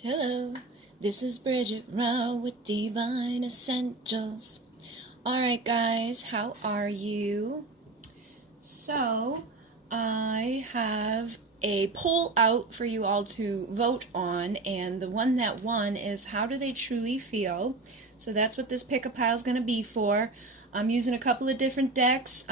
Hello, this is Bridget Rau with Divine Essentials. Alright guys, how are you? So, I have a poll out for you all to vote on, and the one that won is how do they truly feel? So that's what this pick-a-pile is going to be for. I'm using a couple of different decks.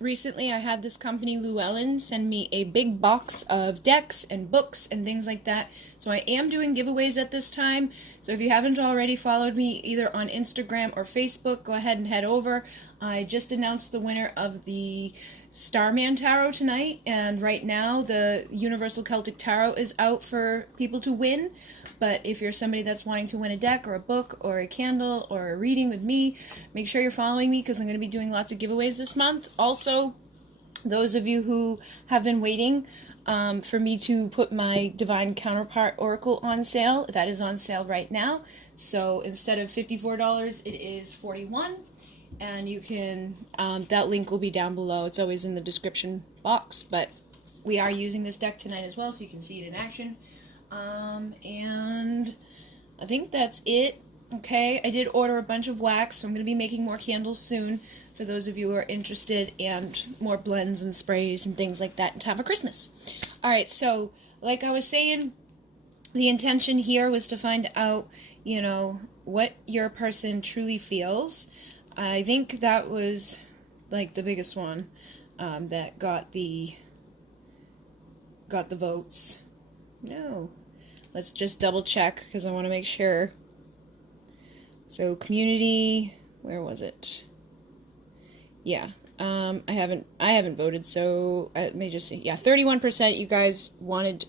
Recently I had this company, Llewellyn, send me a big box of decks and books and things like that. So I am doing giveaways at this time. So if you haven't already followed me either on Instagram or Facebook, go ahead and head over. I just announced the winner of the Starman Tarot tonight, and right now the Universal Celtic Tarot is out for people to win. But if you're somebody that's wanting to win a deck or a book or a candle or a reading with me, make sure you're following me because I'm going to be doing lots of giveaways this month. Also, those of you who have been waiting for me to put my Divine Counterpart Oracle on sale, that is on sale right now. So instead of $54, it is $41. And you can, that link will be down below. It's always in the description box, but we are using this deck tonight as well, so you can see it in action. And I think that's it. Okay, I did order a bunch of wax, so I'm going to be making more candles soon for those of you who are interested, and more blends and sprays and things like that in time for Christmas. Alright, so like I was saying, the intention here was to find out, you know, what your person truly feels. I think that was like the biggest one that got the votes. No. Let's just double check because I want to make sure. So community, where was it? Yeah. I haven't voted, so let me just see. Yeah, 31% you guys wanted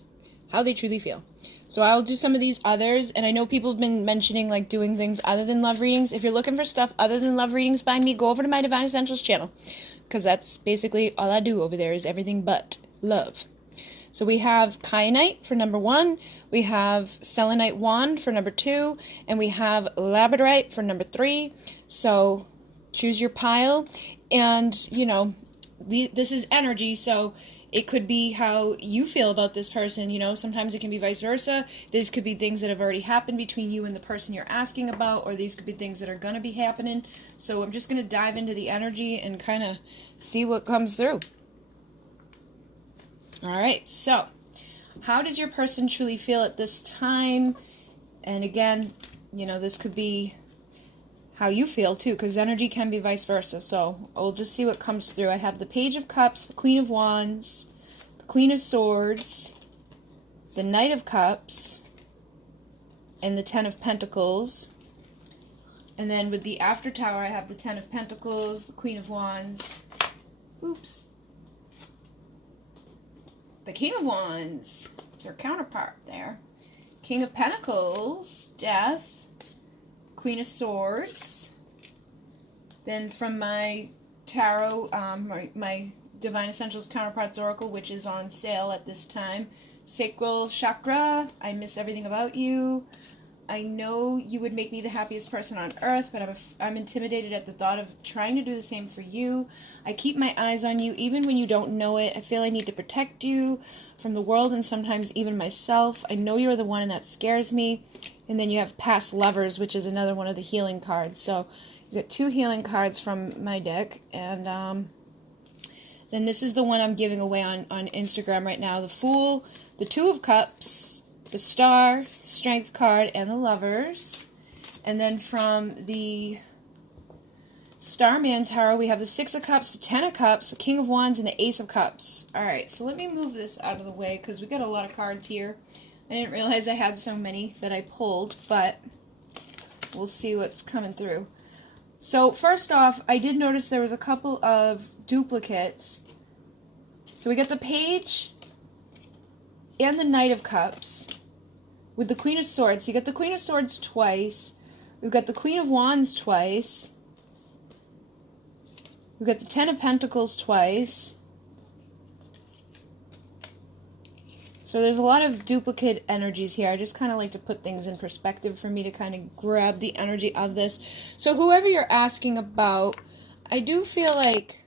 how they truly feel. So I'll do some of these others, and I know people have been mentioning like doing things other than love readings. If you're looking for stuff other than love readings by me, go over to my Divine Essentials channel, because that's basically all I do over there is everything but love. So we have kyanite for number 1, we have selenite wand for number 2, and we have labradorite for number 3. So choose your pile, and you know, this is energy, so it could be how you feel about this person, you know, sometimes it can be vice versa. These could be things that have already happened between you and the person you're asking about, or these could be things that are going to be happening. So I'm just going to dive into the energy and kind of see what comes through. Alright, so how does your person truly feel at this time? And again, you know, this could be how you feel too, because energy can be vice versa. So I'll just see what comes through. I have the Page of Cups, the Queen of Wands, the Queen of Swords, the Knight of Cups, and the Ten of Pentacles. And then with the After Tower, I have the Ten of Pentacles, the Queen of Wands, oops, the King of Wands, it's her counterpart there, King of Pentacles, Death, Queen of Swords. Then from my tarot, my Divine Essentials Counterparts Oracle, which is on sale at this time, Sacral Chakra, I miss everything about you. I know you would make me the happiest person on earth, but I'm intimidated at the thought of trying to do the same for you. I keep my eyes on you even when you don't know it. I feel I need to protect you from the world and sometimes even myself. I know you're the one, and that scares me. And then you have Past Lovers, which is another one of the healing cards. So you got 2 healing cards from my deck. And then this is the one I'm giving away on Instagram right now. The Fool, the Two of Cups, the Star, the Strength card, and the Lovers. And then from the Starman Tarot, we have the Six of Cups, the Ten of Cups, the King of Wands, and the Ace of Cups. Alright, so let me move this out of the way because we got a lot of cards here. I didn't realize I had so many that I pulled, but we'll see what's coming through. So first off, I did notice there was a couple of duplicates. So we got the Page and the Knight of Cups with the Queen of Swords. So you got the Queen of Swords twice. We've got the Queen of Wands twice. We've got the Ten of Pentacles twice. So there's a lot of duplicate energies here. I just kind of like to put things in perspective for me to kind of grab the energy of this. So whoever you're asking about, I do feel like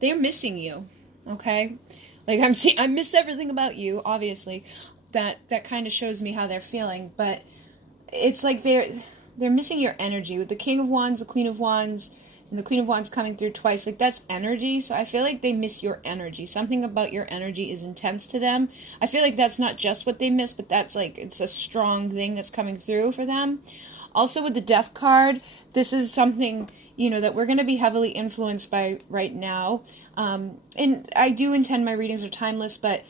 they're missing you, okay? Like, I miss everything about you, obviously. That kind of shows me how they're feeling, but it's like they're missing your energy. With the King of Wands, the Queen of Wands, and the Queen of Wands coming through twice, like, that's energy. So I feel like they miss your energy. Something about your energy is intense to them. I feel like that's not just what they miss, but that's like, it's a strong thing that's coming through for them. Also with the Death card, this is something, you know, that we're going to be heavily influenced by right now. And I do intend my readings are timeless, but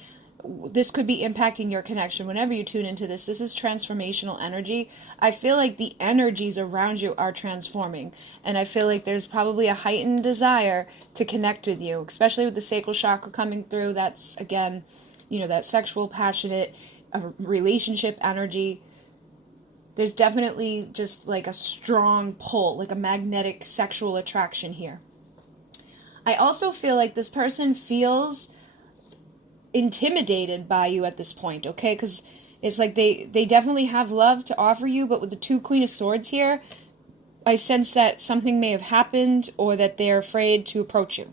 this could be impacting your connection whenever you tune into this. This is transformational energy. I feel like the energies around you are transforming, and I feel like there's probably a heightened desire to connect with you, especially with the sacral chakra coming through. That's, again, you know, that sexual, passionate relationship energy. There's definitely just like a strong pull, like a magnetic sexual attraction here. I also feel like this person feels intimidated by you at this point, okay? Because it's like they definitely have love to offer you, but with the 2 Queen of Swords here, I sense that something may have happened or that they're afraid to approach you.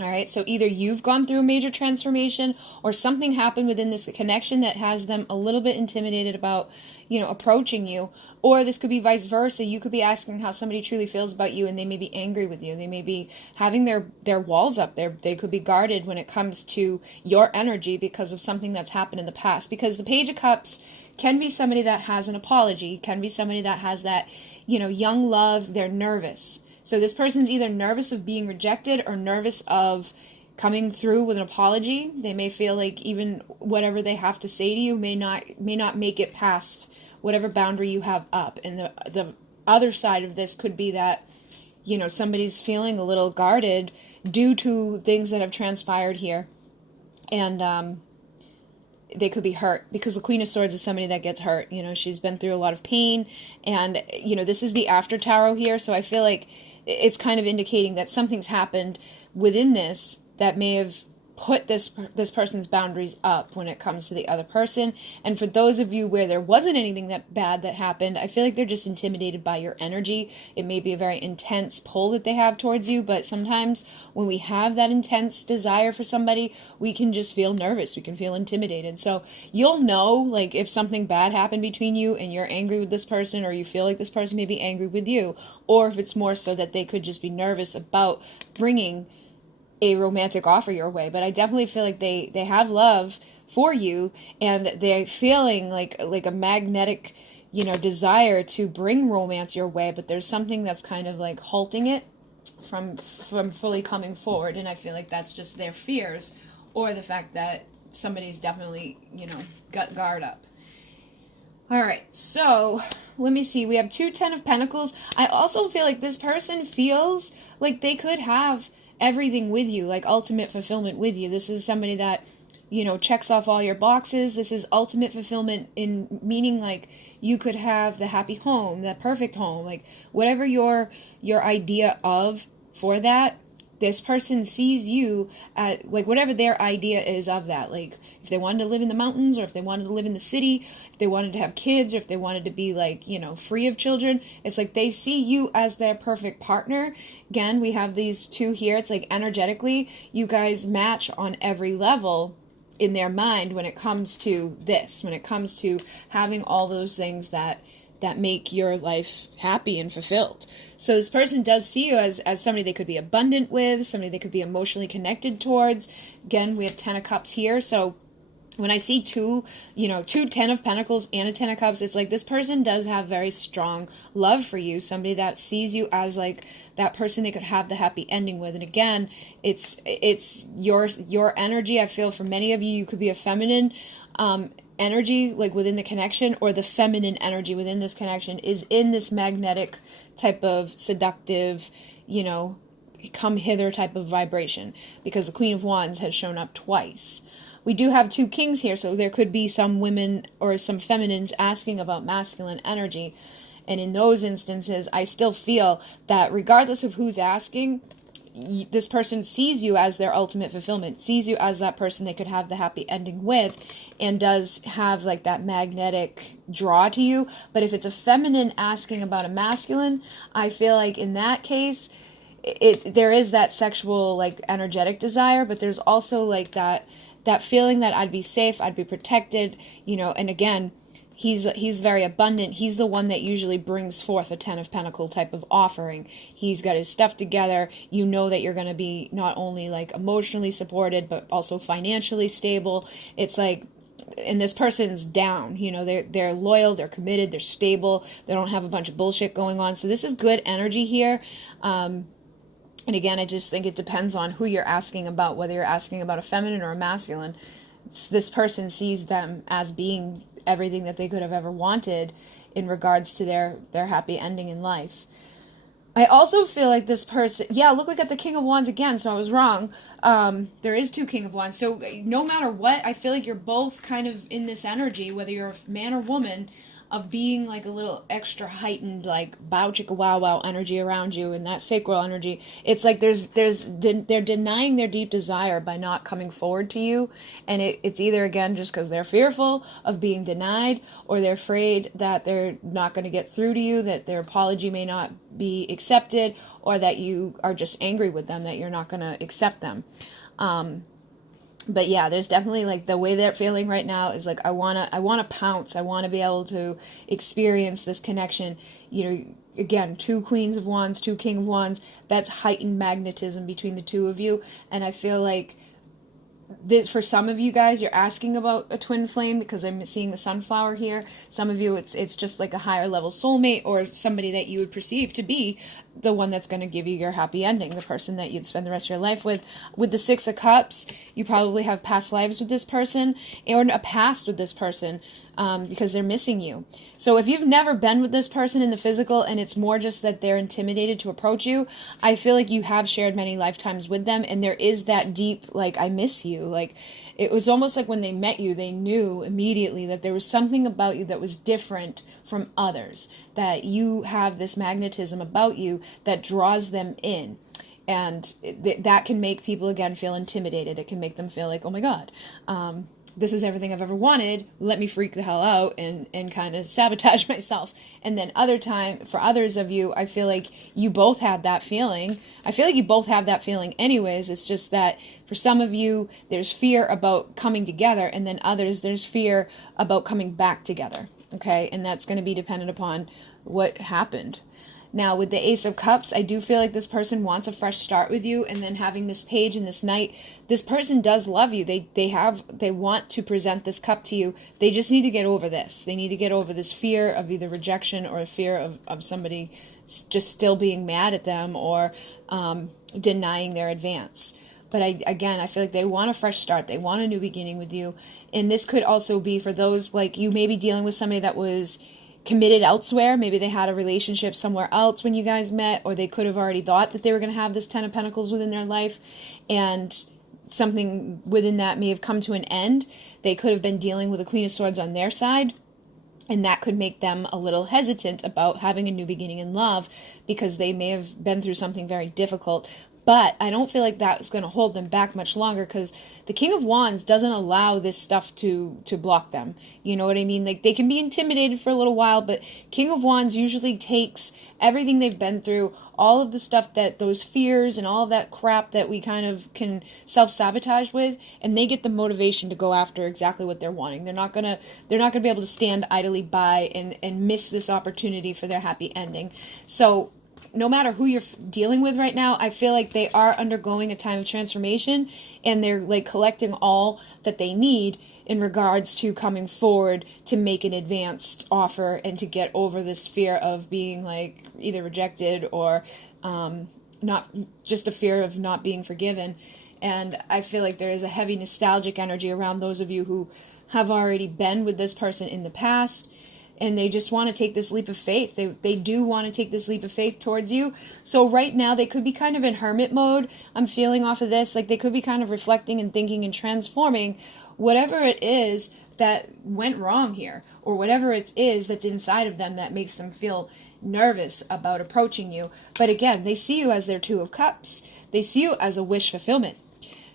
All right, so either you've gone through a major transformation or something happened within this connection that has them a little bit intimidated about, you know, approaching you. Or this could be vice versa. You could be asking how somebody truly feels about you and they may be angry with you. They may be having their walls up. They could be guarded when it comes to your energy because of something that's happened in the past. Because the Page of Cups can be somebody that has an apology, can be somebody that has that, you know, young love. They're nervous. So this person's either nervous of being rejected or nervous of coming through with an apology. They may feel like even whatever they have to say to you may not make it past whatever boundary you have up. And the other side of this could be that, you know, somebody's feeling a little guarded due to things that have transpired here. And they could be hurt because the Queen of Swords is somebody that gets hurt. You know, she's been through a lot of pain. And, you know, this is the after tarot here. So I feel like it's kind of indicating that something's happened within this that may have put this person's boundaries up when it comes to the other person. And for those of you where there wasn't anything that bad that happened, I feel like they're just intimidated by your energy. It may be a very intense pull that they have towards you, but sometimes when we have that intense desire for somebody, we can just feel nervous. We can feel intimidated. So you'll know, like, if something bad happened between you and you're angry with this person, or you feel like this person may be angry with you, or if it's more so that they could just be nervous about bringing a romantic offer your way. But I definitely feel like they have love for you, and they're feeling like a magnetic, you know, desire to bring romance your way, but there's something that's kind of like halting it from fully coming forward. And I feel like that's just their fears, or the fact that somebody's definitely, you know, got guard up. All right, so let me see. We have 2 Ten of Pentacles. I also feel like this person feels like they could have everything with you, like ultimate fulfillment with you. This is somebody that, you know, checks off all your boxes. This is ultimate fulfillment in meaning like you could have the happy home, the perfect home, like whatever your idea of for that. This person sees you at, like, whatever their idea is of that. Like, if they wanted to live in the mountains, or if they wanted to live in the city, if they wanted to have kids, or if they wanted to be, like, you know, free of children. It's like they see you as their perfect partner. Again, we have these 2 here. It's like energetically, you guys match on every level in their mind when it comes to this, when it comes to having all those things that make your life happy and fulfilled. So this person does see you as somebody they could be abundant with, somebody they could be emotionally connected towards. Again, we have 10 of Cups here. So when I see 2 Ten of Pentacles and a 10 of Cups, it's like this person does have very strong love for you, somebody that sees you as like that person they could have the happy ending with. And again, it's your energy. I feel for many of you, you could be a feminine energy, like within the connection, or the feminine energy within this connection is in this magnetic type of seductive, you know, come hither type of vibration, because the Queen of Wands has shown up twice. We do have 2 Kings here, so there could be some women or some feminines asking about masculine energy. And in those instances, I still feel that regardless of who's asking, this person sees you as their ultimate fulfillment, sees you as that person they could have the happy ending with, and does have like that magnetic draw to you. But if it's a feminine asking about a masculine, I feel like in that case, there is that sexual, like, energetic desire, but there's also like that feeling that I'd be safe, I'd be protected, you know. And again, he's very abundant. He's the one that usually brings forth a Ten of Pentacle type of offering. He's got his stuff together. You know that you're going to be not only like emotionally supported, but also financially stable. It's like, and this person's down, you know, they're loyal, they're committed, they're stable, they don't have a bunch of bullshit going on. So this is good energy here. And again, I just think it depends on who you're asking about, whether you're asking about a feminine or a masculine. This person sees them as being everything that they could have ever wanted in regards to their happy ending in life. I also feel like this person, yeah, look, we got the King of Wands again, so I was wrong. There is 2 King of Wands. So no matter what, I feel like you're both kind of in this energy, whether you're a man or woman, of being like a little extra heightened, like bow chicka wow wow energy around you, and that sacral energy. It's like they're denying their deep desire by not coming forward to you, and it's either, again, just because they're fearful of being denied, or they're afraid that they're not going to get through to you, that their apology may not be accepted, or that you are just angry with them, that you're not going to accept them. But yeah, there's definitely, like, the way they're feeling right now is like, I wanna pounce. I want to be able to experience this connection. You know, again, 2 Queens of Wands, 2 King of Wands. That's heightened magnetism between the two of you. And I feel like this, for some of you guys, you're asking about a twin flame because I'm seeing the sunflower here. Some of you, it's just like a higher level soulmate, or somebody that you would perceive to be the one that's going to give you your happy ending, the person that you'd spend the rest of your life with. With the 6 of Cups, you probably have past lives with this person, or a past with this person, because they're missing you. So if you've never been with this person in the physical, and it's more just that they're intimidated to approach you, I feel like you have shared many lifetimes with them, and there is that deep, like, I miss you. Like, it was almost like when they met you, they knew immediately that there was something about you that was different from others, that you have this magnetism about you that draws them in. And that can make people, again, feel intimidated. It can make them feel like, oh my God, this is everything I've ever wanted. Let me freak the hell out and kind of sabotage myself. And then for others of you, I feel like you both had that feeling. I feel like you both have that feeling anyways. It's just that for some of you, there's fear about coming together, and then others, there's fear about coming back together. Okay? And that's going to be dependent upon what happened. Now, with the Ace of Cups, I do feel like this person wants a fresh start with you, and then having this Page and this Knight, this person does love you. They want to present this cup to you. They just need to get over this. They need to get over this fear of either rejection or a fear of somebody just still being mad at them, or denying their advance. But I feel like they want a fresh start. They want a new beginning with you. And this could also be for those, like, you may be dealing with somebody that was committed elsewhere. Maybe they had a relationship somewhere else when you guys met, or they could have already thought that they were going to have this 10 of Pentacles within their life, and something within that may have come to an end. They could have been dealing with a Queen of Swords on their side, and that could make them a little hesitant about having a new beginning in love, because they may have been through something very difficult. But I don't feel like that's going to hold them back much longer, because the King of Wands doesn't allow this stuff to block them. You know what I mean? Like, they can be intimidated for a little while, but King of Wands usually takes everything they've been through, all of the stuff, that those fears and all of that crap that we kind of can self-sabotage with, and they get the motivation to go after exactly what they're wanting. They're not gonna be able to stand idly by and miss this opportunity for their happy ending. So no matter who you're dealing with right now, I feel like they are undergoing a time of transformation, and they're, like, collecting all that they need in regards to coming forward to make an advanced offer and to get over this fear of being, like, either rejected or not, just a fear of not being forgiven. And I feel like there is a heavy nostalgic energy around those of you who have already been with this person in the past, and they just want to take this leap of faith. They do want to take this leap of faith towards you. So right now, they could be kind of in hermit mode. I'm feeling off of this. Like, they could be kind of reflecting and thinking and transforming whatever it is that went wrong here, or whatever it is that's inside of them that makes them feel nervous about approaching you. But again, they see you as their 2 of Cups. They see you as a wish fulfillment.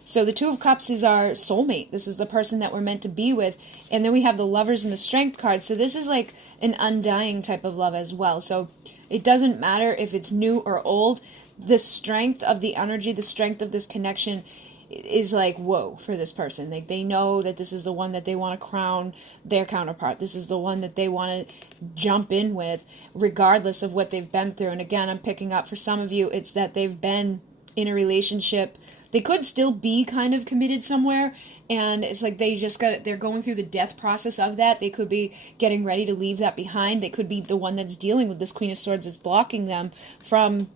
So the 2 of Cups is our soulmate. This is the person that we're meant to be with. And then we have the Lovers and the Strength card. So this is like an undying type of love as well. So it doesn't matter if it's new or old. the strength of the energy, the strength of this connection is like, whoa, for this person. Like, they know that this is the one that they want to crown their counterpart. This is the one that they want to jump in with, regardless of what they've been through. And again, I'm picking up for some of you, it's that they've been in a relationship. They could still be kind of committed somewhere, and it's like they're going through the death process of that. They could be getting ready to leave that behind. They could be the one that's dealing with this Queen of Swords that's blocking them from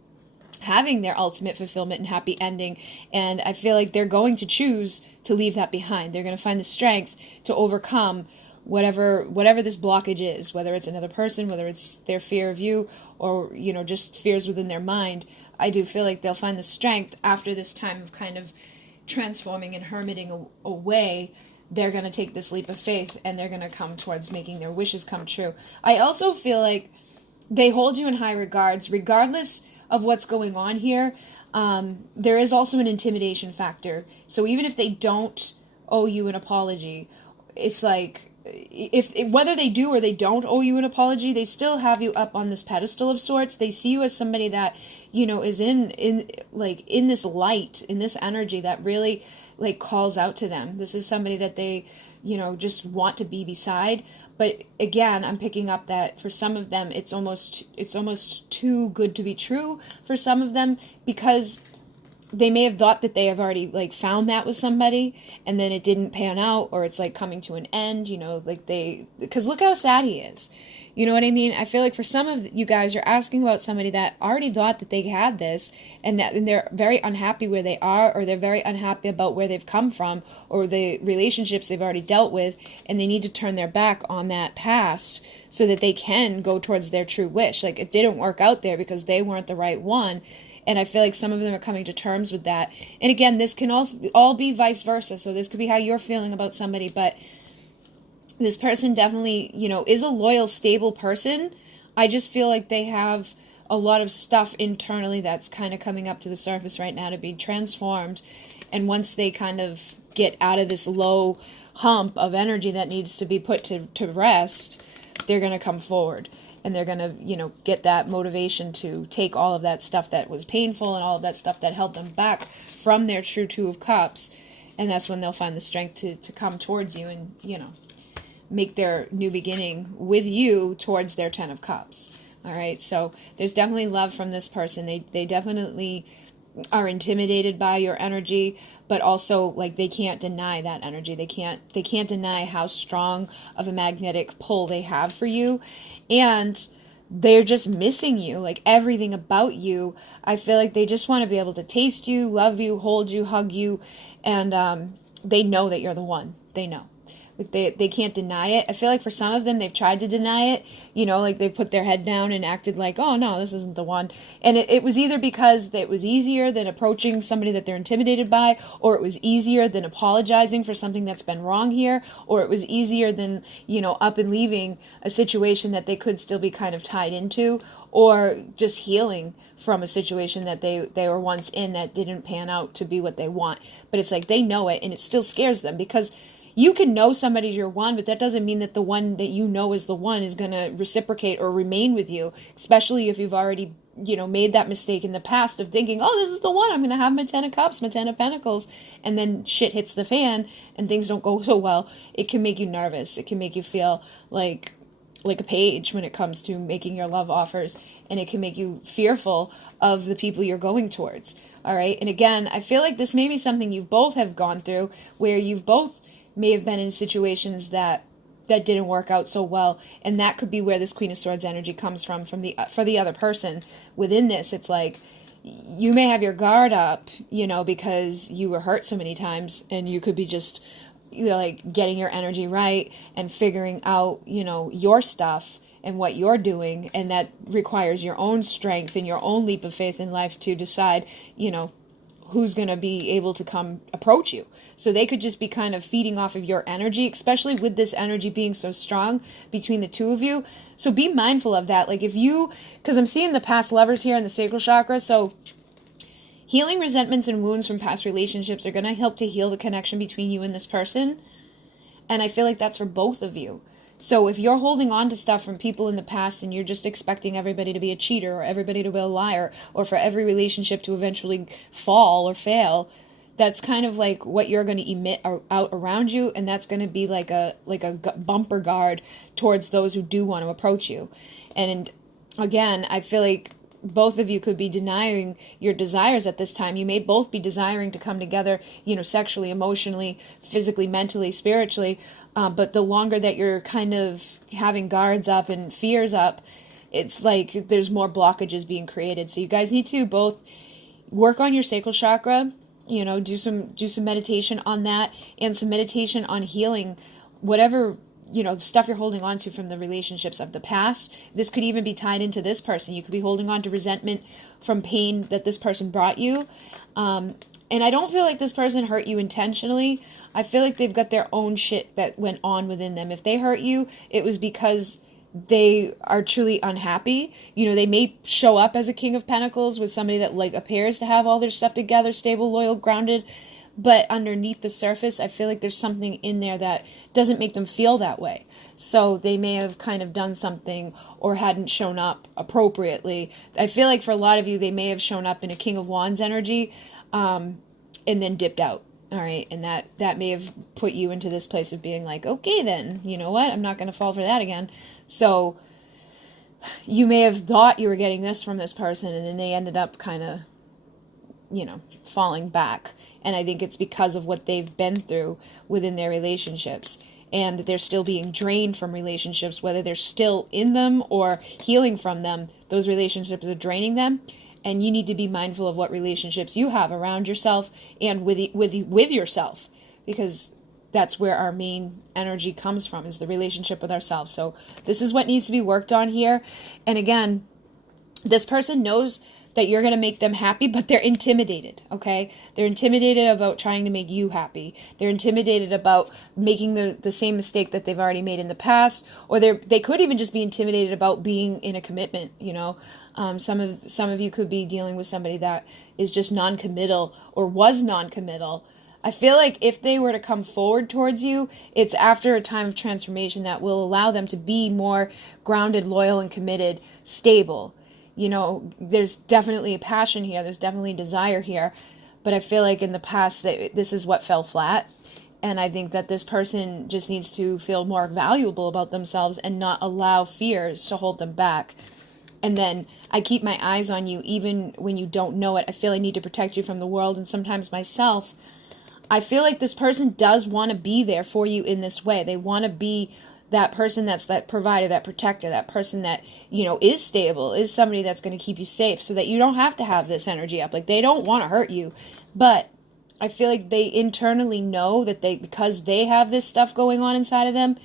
having their ultimate fulfillment and happy ending. And I feel like they're going to choose to leave that behind. They're going to find the strength to overcome whatever this blockage is, whether it's another person, whether it's their fear of you, or, you know, just fears within their mind. I do feel like they'll find the strength after this time of kind of transforming and hermiting away. They're going to take this leap of faith, and they're going to come towards making their wishes come true. I also feel like they hold you in high regards, regardless of what's going on here. There is also an intimidation factor. So even if they don't owe you an apology, it's like, if whether they do or they don't owe you an apology, they still have you up on this pedestal of sorts. They see you as somebody that, you know, is in this light, in this energy that really like calls out to them. This is somebody that they, you know, just want to be beside. But again, I'm picking up that for some of them, it's almost too good to be true for some of them, because they may have thought that they have already like found that with somebody, and then it didn't pan out, or it's like coming to an end, you know, like because look how sad he is. You know what I mean? I feel like for some of you guys, you're asking about somebody that already thought that they had this, and they're very unhappy where they are, or they're very unhappy about where they've come from, or the relationships they've already dealt with, and they need to turn their back on that past so that they can go towards their true wish. Like, it didn't work out there because they weren't the right one. And I feel like some of them are coming to terms with that. And again, this can also all be vice versa. So this could be how you're feeling about somebody, but this person definitely, you know, is a loyal, stable person. I just feel like they have a lot of stuff internally that's kind of coming up to the surface right now to be transformed. And once they kind of get out of this low hump of energy that needs to be put to rest, they're going to come forward. And they're going to, you know, get that motivation to take all of that stuff that was painful and all of that stuff that held them back from their true Two of Cups. And that's when they'll find the strength to come towards you and, you know, make their new beginning with you towards their Ten of Cups. All right. So there's definitely love from this person. They definitely are intimidated by your energy, but also like they can't deny that energy. They can't deny how strong of a magnetic pull they have for you. And they're just missing you, like everything about you. I feel like they just want to be able to taste you, love you, hold you, hug you, and they know that you're the one. They know. Like they can't deny it. I feel like for some of them, they've tried to deny it. You know, like they put their head down and acted like, oh, no, this isn't the one. And it was either because it was easier than approaching somebody that they're intimidated by, or it was easier than apologizing for something that's been wrong here, or it was easier than, you know, up and leaving a situation that they could still be kind of tied into, or just healing from a situation that they were once in that didn't pan out to be what they want. But it's like they know it, and it still scares them, because you can know somebody's your one, but that doesn't mean that the one that you know is the one is going to reciprocate or remain with you, especially if you've already, you know, made that mistake in the past of thinking, oh, this is the one, I'm going to have my Ten of Cups, my Ten of Pentacles, and then shit hits the fan and things don't go so well. It can make you nervous. It can make you feel like a page when it comes to making your love offers, and it can make you fearful of the people you're going towards. All right. And again, I feel like this may be something you both have gone through, where you've both may have been in situations that didn't work out so well, and that could be where this Queen of Swords energy comes from for the other person. Within this, it's like you may have your guard up, you know, because you were hurt so many times, and you could be just, you know, like getting your energy right and figuring out, you know, your stuff and what you're doing, and that requires your own strength and your own leap of faith in life to decide, you know, who's going to be able to come approach you. So they could just be kind of feeding off of your energy, especially with this energy being so strong between the two of you. So be mindful of that. Like if you, because I'm seeing the past lovers here in the sacral chakra, so healing resentments and wounds from past relationships are going to help to heal the connection between you and this person. And I feel like that's for both of you. So if you're holding on to stuff from people in the past and you're just expecting everybody to be a cheater or everybody to be a liar or for every relationship to eventually fall or fail, that's kind of like what you're going to emit out around you, and that's going to be like a bumper guard towards those who do want to approach you. And again, I feel like both of you could be denying your desires at this time. You may both be desiring to come together, sexually, emotionally, physically, mentally, spiritually. But the longer that you're kind of having guards up and fears up, it's like there's more blockages being created. So you guys need to both work on your sacral chakra, do some meditation on that, and some meditation on healing whatever stuff you're holding on to from the relationships of the past. This could even be tied into this person. You could be holding on to resentment from pain that this person brought you. And I don't feel like this person hurt you intentionally. I feel like they've got their own shit that went on within them. If they hurt you, it was because they are truly unhappy. They may show up as a King of Pentacles with somebody that like appears to have all their stuff together, stable, loyal, grounded. But underneath the surface, I feel like there's something in there that doesn't make them feel that way. So they may have kind of done something or hadn't shown up appropriately. I feel like for a lot of you, they may have shown up in a King of Wands energy and then dipped out. All right. And that may have put you into this place of being like, okay, then, you know what? I'm not going to fall for that again. So you may have thought you were getting this from this person, and then they ended up kind of, falling back. And I think it's because of what they've been through within their relationships. And they're still being drained from relationships, whether they're still in them or healing from them. Those relationships are draining them. And you need to be mindful of what relationships you have around yourself and with yourself. Because that's where our main energy comes from, is the relationship with ourselves. So this is what needs to be worked on here. And again, this person knows that you're going to make them happy, but they're intimidated, okay? They're intimidated about trying to make you happy. They're intimidated about making the same mistake that they've already made in the past, or they could even just be intimidated about being in a commitment, Some of you could be dealing with somebody that is just non-committal or was non-committal. I feel like if they were to come forward towards you, it's after a time of transformation that will allow them to be more grounded, loyal, and committed, stable. There's definitely a passion here. There's definitely desire here. But I feel like in the past, this is what fell flat. And I think that this person just needs to feel more valuable about themselves and not allow fears to hold them back. And then I keep my eyes on you even when you don't know it. I feel I need to protect you from the world and sometimes myself. I feel like this person does want to be there for you in this way. They want to be that person that's that provider, that protector, that person that, is stable, is somebody that's going to keep you safe so that you don't have to have this energy up. Like, they don't want to hurt you. But I feel like they internally know that because they have this stuff going on inside of them,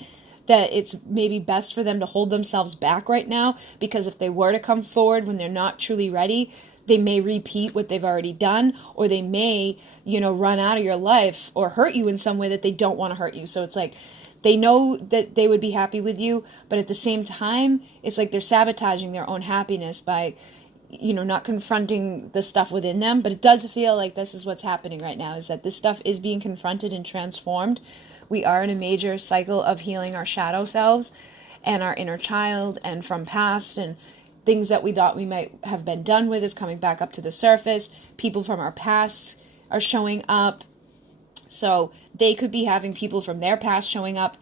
that it's maybe best for them to hold themselves back right now, because if they were to come forward when they're not truly ready, they may repeat what they've already done, or they may, run out of your life or hurt you in some way that they don't want to hurt you. So it's like, they know that they would be happy with you, but at the same time, it's like they're sabotaging their own happiness by, not confronting the stuff within them. But it does feel like this is what's happening right now, is that this stuff is being confronted and transformed. We are in a major cycle of healing our shadow selves and our inner child, and from past, and things that we thought we might have been done with is coming back up to the surface. People from our past are showing up. So they could be having people from their past showing up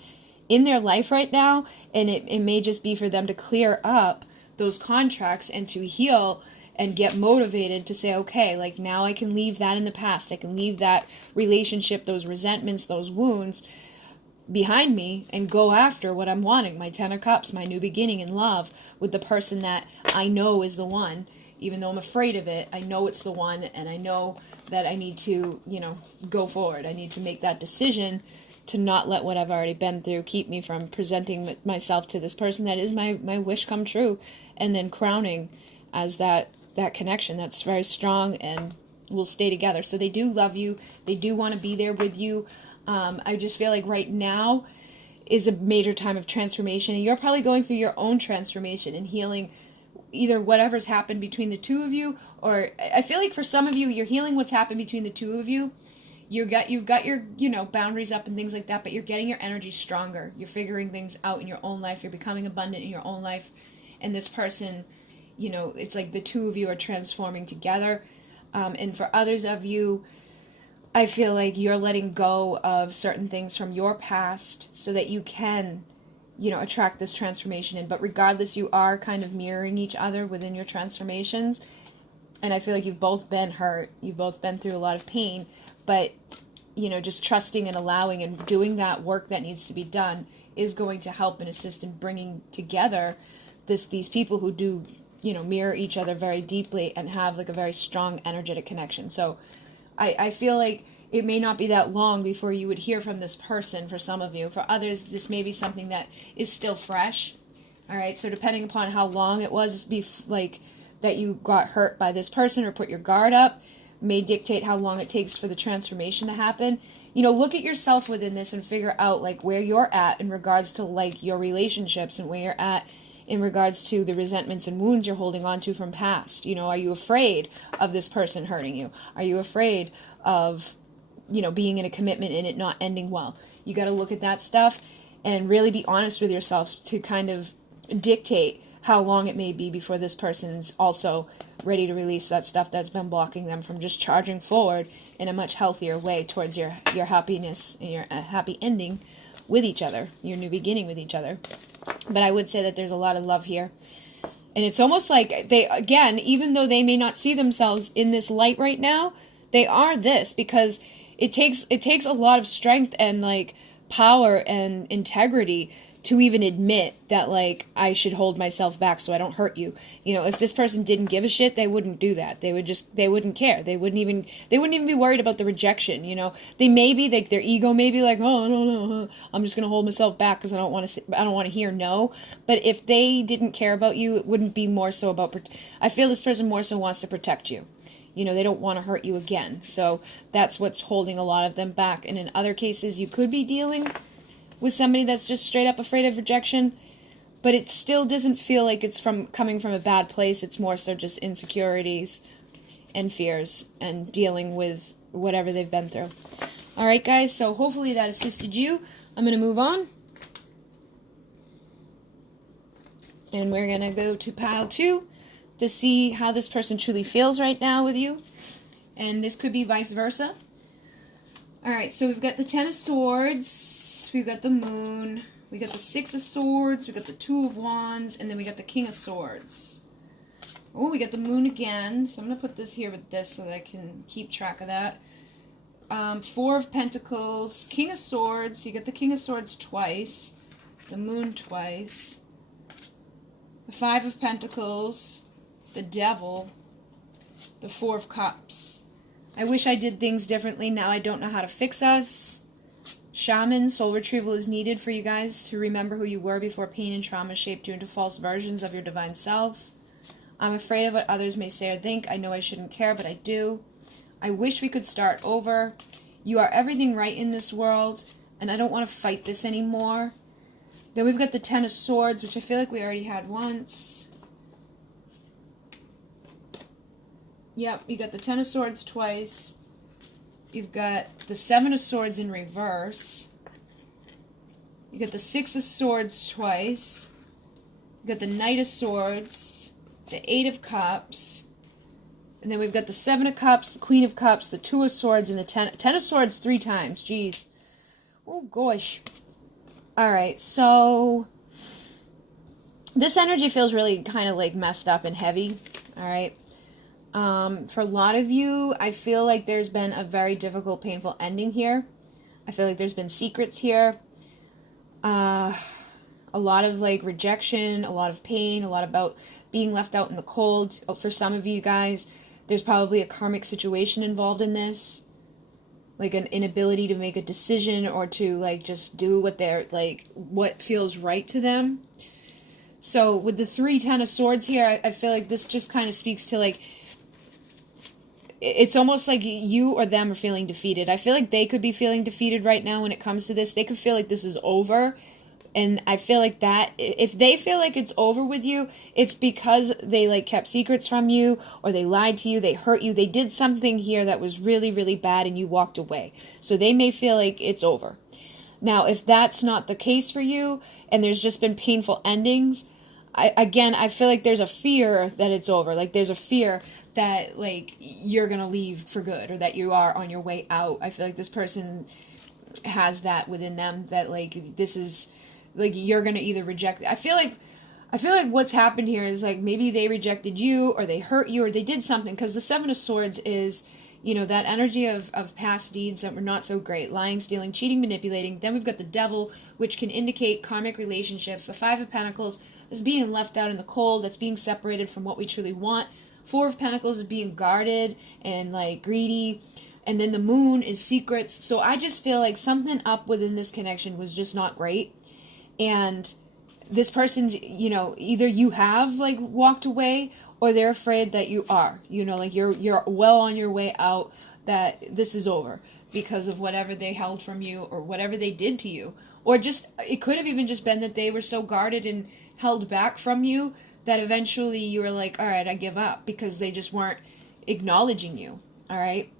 in their life right now, and it may just be for them to clear up those contracts and to heal and get motivated to say, okay, like, now I can leave that in the past. I can leave that relationship, those resentments, those wounds behind me and go after what I'm wanting, my 10 of Cups, my new beginning in love with the person that I know is the one. Even though I'm afraid of it, I know it's the one, and I know that I need to, go forward. I need to make that decision to not let what I've already been through keep me from presenting myself to this person that is my wish come true, and then crowning as that connection that's very strong and will stay together. So they do love you. They do want to be there with you. I just feel like right now is a major time of transformation, and you're probably going through your own transformation and healing either whatever's happened between the two of you, or I feel like for some of you, you're healing what's happened between the two of you. you've got your, you know, boundaries up and things like that, but you're getting your energy stronger. You're figuring things out in your own life. You're becoming abundant in your own life. And this person, you know, it's like the two of you are transforming together. And for others of you, I feel like you're letting go of certain things from your past so that you can, you know, attract this transformation in. But regardless, you are kind of mirroring each other within your transformations. And I feel like you've both been hurt. You've both been through a lot of pain. But, you know, just trusting and allowing and doing that work that needs to be done is going to help and assist in bringing together these people who do, you know, mirror each other very deeply and have like a very strong energetic connection. So I feel like it may not be that long before you would hear from this person for some of you. For others, this may be something that is still fresh. All right, so depending upon how long it was like that you got hurt by this person or put your guard up, may dictate how long it takes for the transformation to happen. You know, look at yourself within this and figure out like where you're at in regards to like your relationships and where you're at in regards to the resentments and wounds you're holding on to from past. You know, are you afraid of this person hurting you? Are you afraid of, you know, being in a commitment and it not ending well? You got to look at that stuff and really be honest with yourself to kind of dictate how long it may be before this person's also ready to release that stuff that's been blocking them from just charging forward in a much healthier way towards your happiness and your happy ending with each other, your new beginning with each other. But I would say that there's a lot of love here. And it's almost like they, again, even though they may not see themselves in this light right now, they are this, because it takes a lot of strength and like power and integrity to even admit that like I should hold myself back so I don't hurt you. You know, if this person didn't give a shit, they wouldn't do that. They wouldn't care. They wouldn't even be worried about the rejection, you know. They may be like, their ego may be like, oh, no, I'm just going to hold myself back cuz I don't want to hear no. But if they didn't care about you, it wouldn't be more so about I feel this person more so wants to protect you. You know, they don't want to hurt you again. So that's what's holding a lot of them back. And in other cases, you could be dealing with somebody that's just straight up afraid of rejection, but it still doesn't feel like it's coming from a bad place. It's more so just insecurities and fears and dealing with whatever they've been through. All right, guys, so hopefully that assisted you. I'm going to move on. And we're going to go to pile 2 to see how this person truly feels right now with you. And this could be vice versa. All right, so we've got the Ten of Swords. We've got the Moon, we got the Six of Swords, we got the Two of Wands, and then we got the King of Swords. Oh, we got the Moon again, so I'm going to put this here with this so that I can keep track of that. Four of Pentacles, King of Swords, you got the King of Swords twice, the Moon twice, the Five of Pentacles, the Devil, the Four of Cups. I wish I did things differently, now I don't know how to fix us. Shaman, soul retrieval is needed for you guys to remember who you were before pain and trauma shaped you into false versions of your divine self. I'm afraid of what others may say or think. I know I shouldn't care, but I do. I wish we could start over. You are everything right in this world, and I don't want to fight this anymore. Then we've got the Ten of Swords, which I feel like we already had once. Yep, you got the Ten of Swords twice. You've got the Seven of Swords in reverse. You got the Six of Swords twice. You got the Knight of Swords, the Eight of Cups, and then we've got the Seven of Cups, the Queen of Cups, the Two of Swords, and the Ten of Swords 3 times. Jeez. Oh, gosh. Alright, so this energy feels really kind of like messed up and heavy. Alright. For a lot of you, I feel like there's been a very difficult, painful ending here. I feel like there's been secrets here. A lot of like rejection, a lot of pain, a lot about being left out in the cold. For some of you guys, there's probably a karmic situation involved in this. Like an inability to make a decision or to like just do what feels right to them. So with the 3 Ten of Swords here, I feel like this just kind of speaks to like, it's almost like you or them are feeling defeated. I feel like they could be feeling defeated right now when it comes to this. They could feel like this is over. And I feel like that, if they feel like it's over with you, it's because they like kept secrets from you, or they lied to you, they hurt you, they did something here that was really, really bad and you walked away. So they may feel like it's over. Now, if that's not the case for you and there's just been painful endings, I feel like there's a fear that it's over. Like there's a fear that like you're going to leave for good, or that you are on your way out. I feel like this person has that within them, that like this is like you're going to either reject. I feel like what's happened here is like maybe they rejected you, or they hurt you, or they did something, because the Seven of Swords is, you know, that energy of past deeds that were not so great. Lying, stealing, cheating, manipulating. Then we've got the Devil, which can indicate karmic relationships. The Five of Pentacles is being left out in the cold. That's being separated from what we truly want. Four of Pentacles is being guarded and like greedy. And then the Moon is secrets. So I just feel like something up within this connection was just not great. And this person's, you know, either you have like walked away, or they're afraid that you are, you know, like you're well on your way out, that this is over because of whatever they held from you or whatever they did to you. Or just, it could have even just been that they were so guarded and held back from you that eventually you were like, all right, I give up, because they just weren't acknowledging you. All right.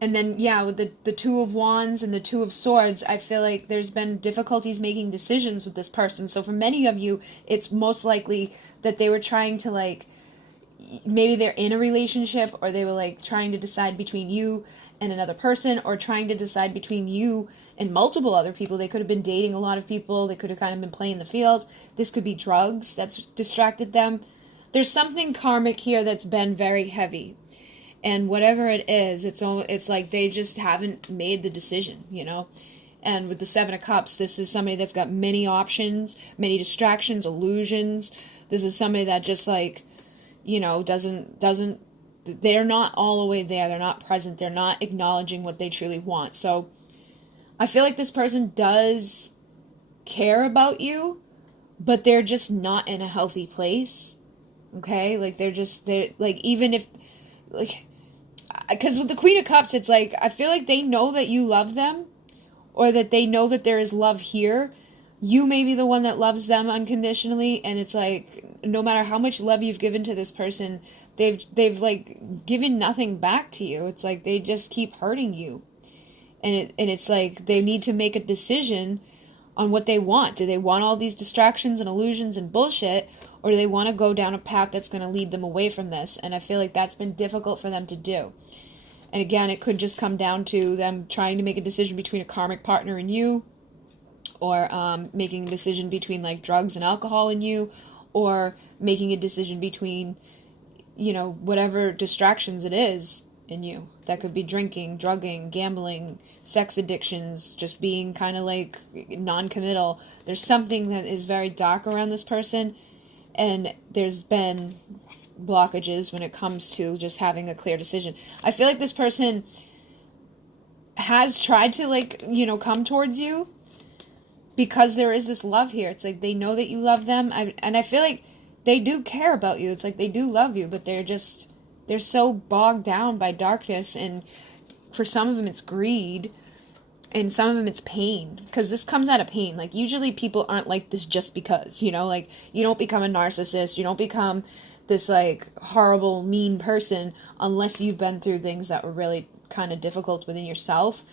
And then, yeah, with the Two of Wands and the Two of Swords, I feel like there's been difficulties making decisions with this person. So for many of you, it's most likely that they were trying to, like, maybe they're in a relationship, or they were, like, trying to decide between you and another person, or trying to decide between you and multiple other people. They could have been dating a lot of people. They could have kind of been playing the field. This could be drugs that's distracted them. There's something karmic here that's been very heavy. And whatever it is, it's like they just haven't made the decision, you know? And with the Seven of Cups, this is somebody that's got many options, many distractions, illusions. This is somebody that just like, you know, they're not all the way there. They're not present. They're not acknowledging what they truly want. So I feel like this person does care about you, but they're just not in a healthy place. Okay? Like they're like, even if, like, because with the Queen of Cups, it's like, I feel like they know that you love them, or that they know that there is love here. You may be the one that loves them unconditionally, and it's like, no matter how much love you've given to this person, they've like given nothing back to you. It's like they just keep hurting you. And it's like they need to make a decision on what they want. Do they want all these distractions and illusions and bullshit, or do they want to go down a path that's going to lead them away from this? And I feel like that's been difficult for them to do. And again, it could just come down to them trying to make a decision between a karmic partner and you, or making a decision between like drugs and alcohol and you, or making a decision between, you know, whatever distractions it is in you. That could be drinking, drugging, gambling, sex addictions, just being kind of like non-committal. There's something that is very dark around this person, and there's been blockages when it comes to just having a clear decision. I feel like this person has tried to, like, you know, come towards you because there is this love here. It's like they know that you love them, and I feel like they do care about you. It's like they do love you, but they're so bogged down by darkness, and for some of them it's greed, and some of them it's pain, because this comes out of pain. Like, usually people aren't like this just because, you know, like, you don't become a narcissist, you don't become this, like, horrible, mean person unless you've been through things that were really kind of difficult within yourself.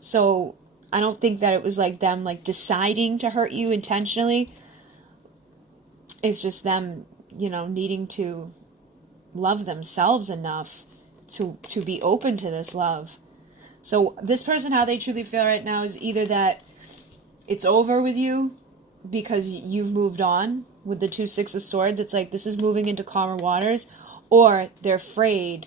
So I don't think that it was, like, them, like, deciding to hurt you intentionally. It's just them, you know, needing to love themselves enough to be open to this love. So this person, how they truly feel right now is either that it's over with you because you've moved on. With the 2 6 of Swords, it's like this is moving into calmer waters, or they're afraid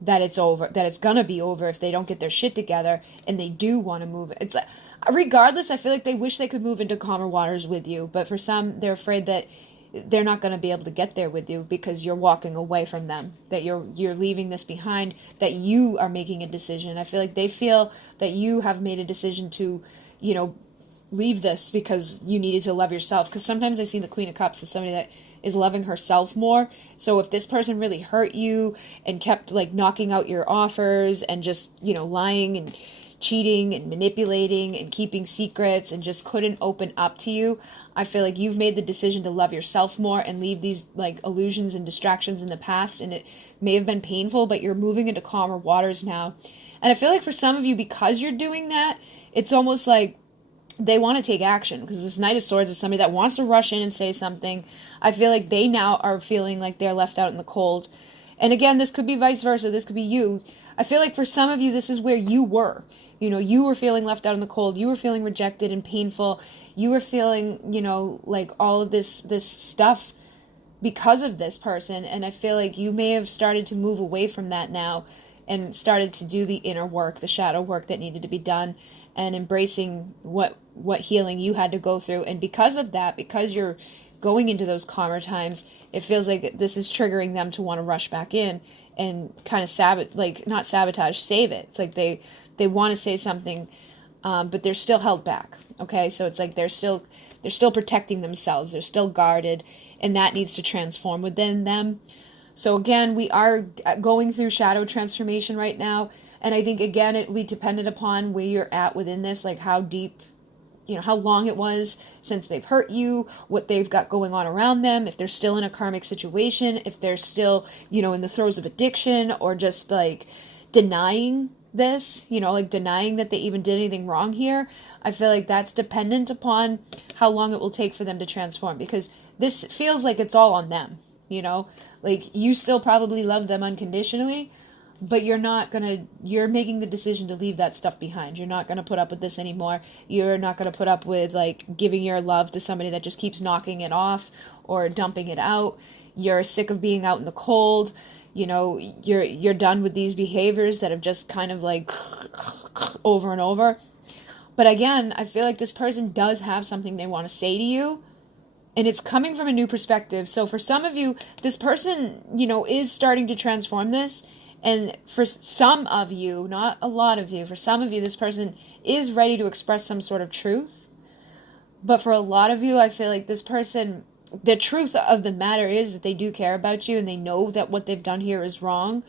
that it's over, that it's gonna be over if they don't get their shit together, and they do want to move. It's like, regardless, I feel like they wish they could move into calmer waters with you, but for some, they're afraid that they're not going to be able to get there with you because you're walking away from them, that you're leaving this behind, that you are making a decision. I feel like they feel that you have made a decision to, you know, leave this because you needed to love yourself. Because sometimes I see the Queen of Cups as somebody that is loving herself more. So if this person really hurt you and kept, like, knocking out your offers and just, you know, lying and cheating and manipulating and keeping secrets and just couldn't open up to you. I feel like you've made the decision to love yourself more and leave these like illusions and distractions in the past, and it may have been painful, but you're moving into calmer waters now. And I feel like for some of you, because you're doing that, it's almost like they want to take action, because this Knight of Swords is somebody that wants to rush in and say something. I feel like they now are feeling like they're left out in the cold. And again, this could be vice versa. This could be you. I feel like for some of you, this is where you were. You know, you were feeling left out in the cold. You were feeling rejected and painful. You were feeling, you know, like all of this stuff because of this person. And I feel like you may have started to move away from that now and started to do the inner work, the shadow work that needed to be done, and embracing what healing you had to go through. And because of that, because you're going into those calmer times, it feels like this is triggering them to want to rush back in and kind of not sabotage, save it. It's like they want to say something, but they're still held back. Okay, so it's like they're still protecting themselves. They're still guarded, and that needs to transform within them. So again, we are going through shadow transformation right now, and I think again it will be dependent upon where you're at within this, like how deep, you know, how long it was since they've hurt you, what they've got going on around them, if they're still in a karmic situation, if they're still, you know, in the throes of addiction, or just like denying this, you know, like denying that they even did anything wrong here. I feel like that's dependent upon how long it will take for them to transform, because this feels like it's all on them, you know, like you still probably love them unconditionally, but you're making the decision to leave that stuff behind. You're not going to put up with this anymore. You're not going to put up with like giving your love to somebody that just keeps knocking it off or dumping it out. You're sick of being out in the cold. You know, you're done with these behaviors that have just kind of like over and over. But again, I feel like this person does have something they want to say to you, and it's coming from a new perspective. So for some of you, this person, you know, is starting to transform this. And for some of you, not a lot of you, for some of you, this person is ready to express some sort of truth. But for a lot of you, I feel like this person, the truth of the matter is that they do care about you, and they know that what they've done here is wrong.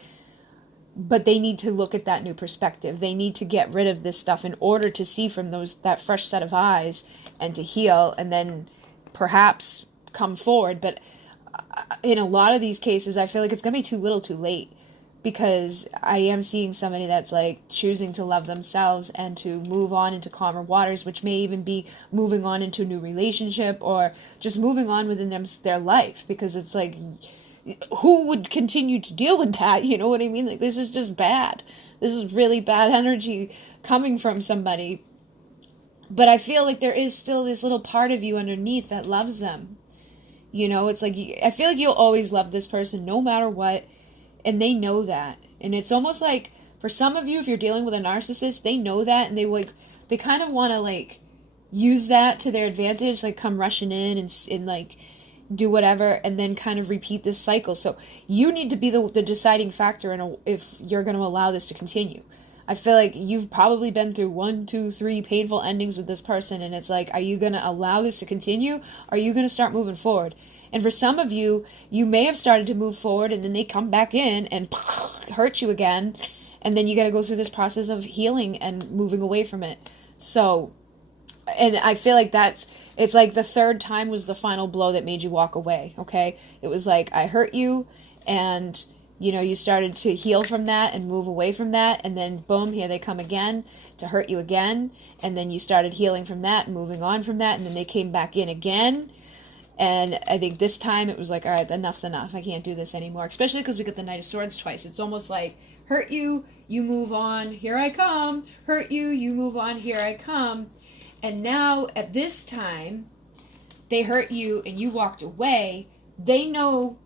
But they need to look at that new perspective. They need to get rid of this stuff in order to see from that fresh set of eyes and to heal, and then perhaps come forward. But in a lot of these cases, I feel like it's going to be too little too late, because I am seeing somebody that's like choosing to love themselves and to move on into calmer waters, which may even be moving on into a new relationship or just moving on within their life, because it's like, who would continue to deal with that? You know what I mean? Like, this is just bad. This is really bad energy coming from somebody. But I feel like there is still this little part of you underneath that loves them. You know, it's like, I feel like you'll always love this person no matter what. And they know that. And it's almost like, for some of you, if you're dealing with a narcissist, they know that, and they kind of want to like use that to their advantage, like come rushing in and like do whatever, and then kind of repeat this cycle. So you need to be the deciding factor if you're going to allow this to continue. I feel like you've probably been through 1, 2, 3 painful endings with this person, and it's like, are you going to allow this to continue? Are you going to start moving forward? And for some of you, you may have started to move forward, and then they come back in and hurt you again. And then you got to go through this process of healing and moving away from it. So, and I feel like it's like the third time was the final blow that made you walk away. Okay. It was like, I hurt you, and, you know, you started to heal from that and move away from that. And then boom, here they come again to hurt you again. And then you started healing from that and moving on from that. And then they came back in again. And I think this time it was like, all right, enough's enough. I can't do this anymore. Especially because we got the Knight of Swords twice. It's almost like, hurt you, you move on, here I come. Hurt you, you move on, here I come. And now, at this time, they hurt you and you walked away. They know,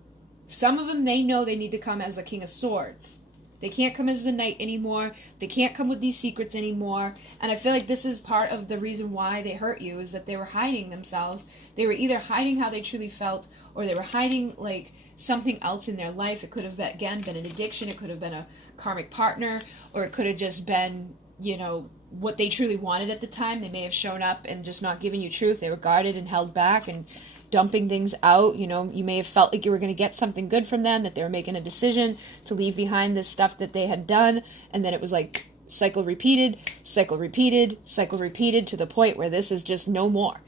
some of them, they know they need to come as the King of Swords. They can't come as the Knight anymore. They can't come with these secrets anymore. And I feel like this is part of the reason why they hurt you, is that they were hiding themselves. They were either hiding how they truly felt, or they were hiding like something else in their life. It could have been, again, been an addiction. It could have been a karmic partner, or it could have just been, you know, what they truly wanted at the time. They may have shown up and just not given you truth. They were guarded and held back and dumping things out. You know, you may have felt like you were going to get something good from them, that they were making a decision to leave behind this stuff that they had done, and then it was like cycle repeated, cycle repeated, cycle repeated, to the point where this is just no more.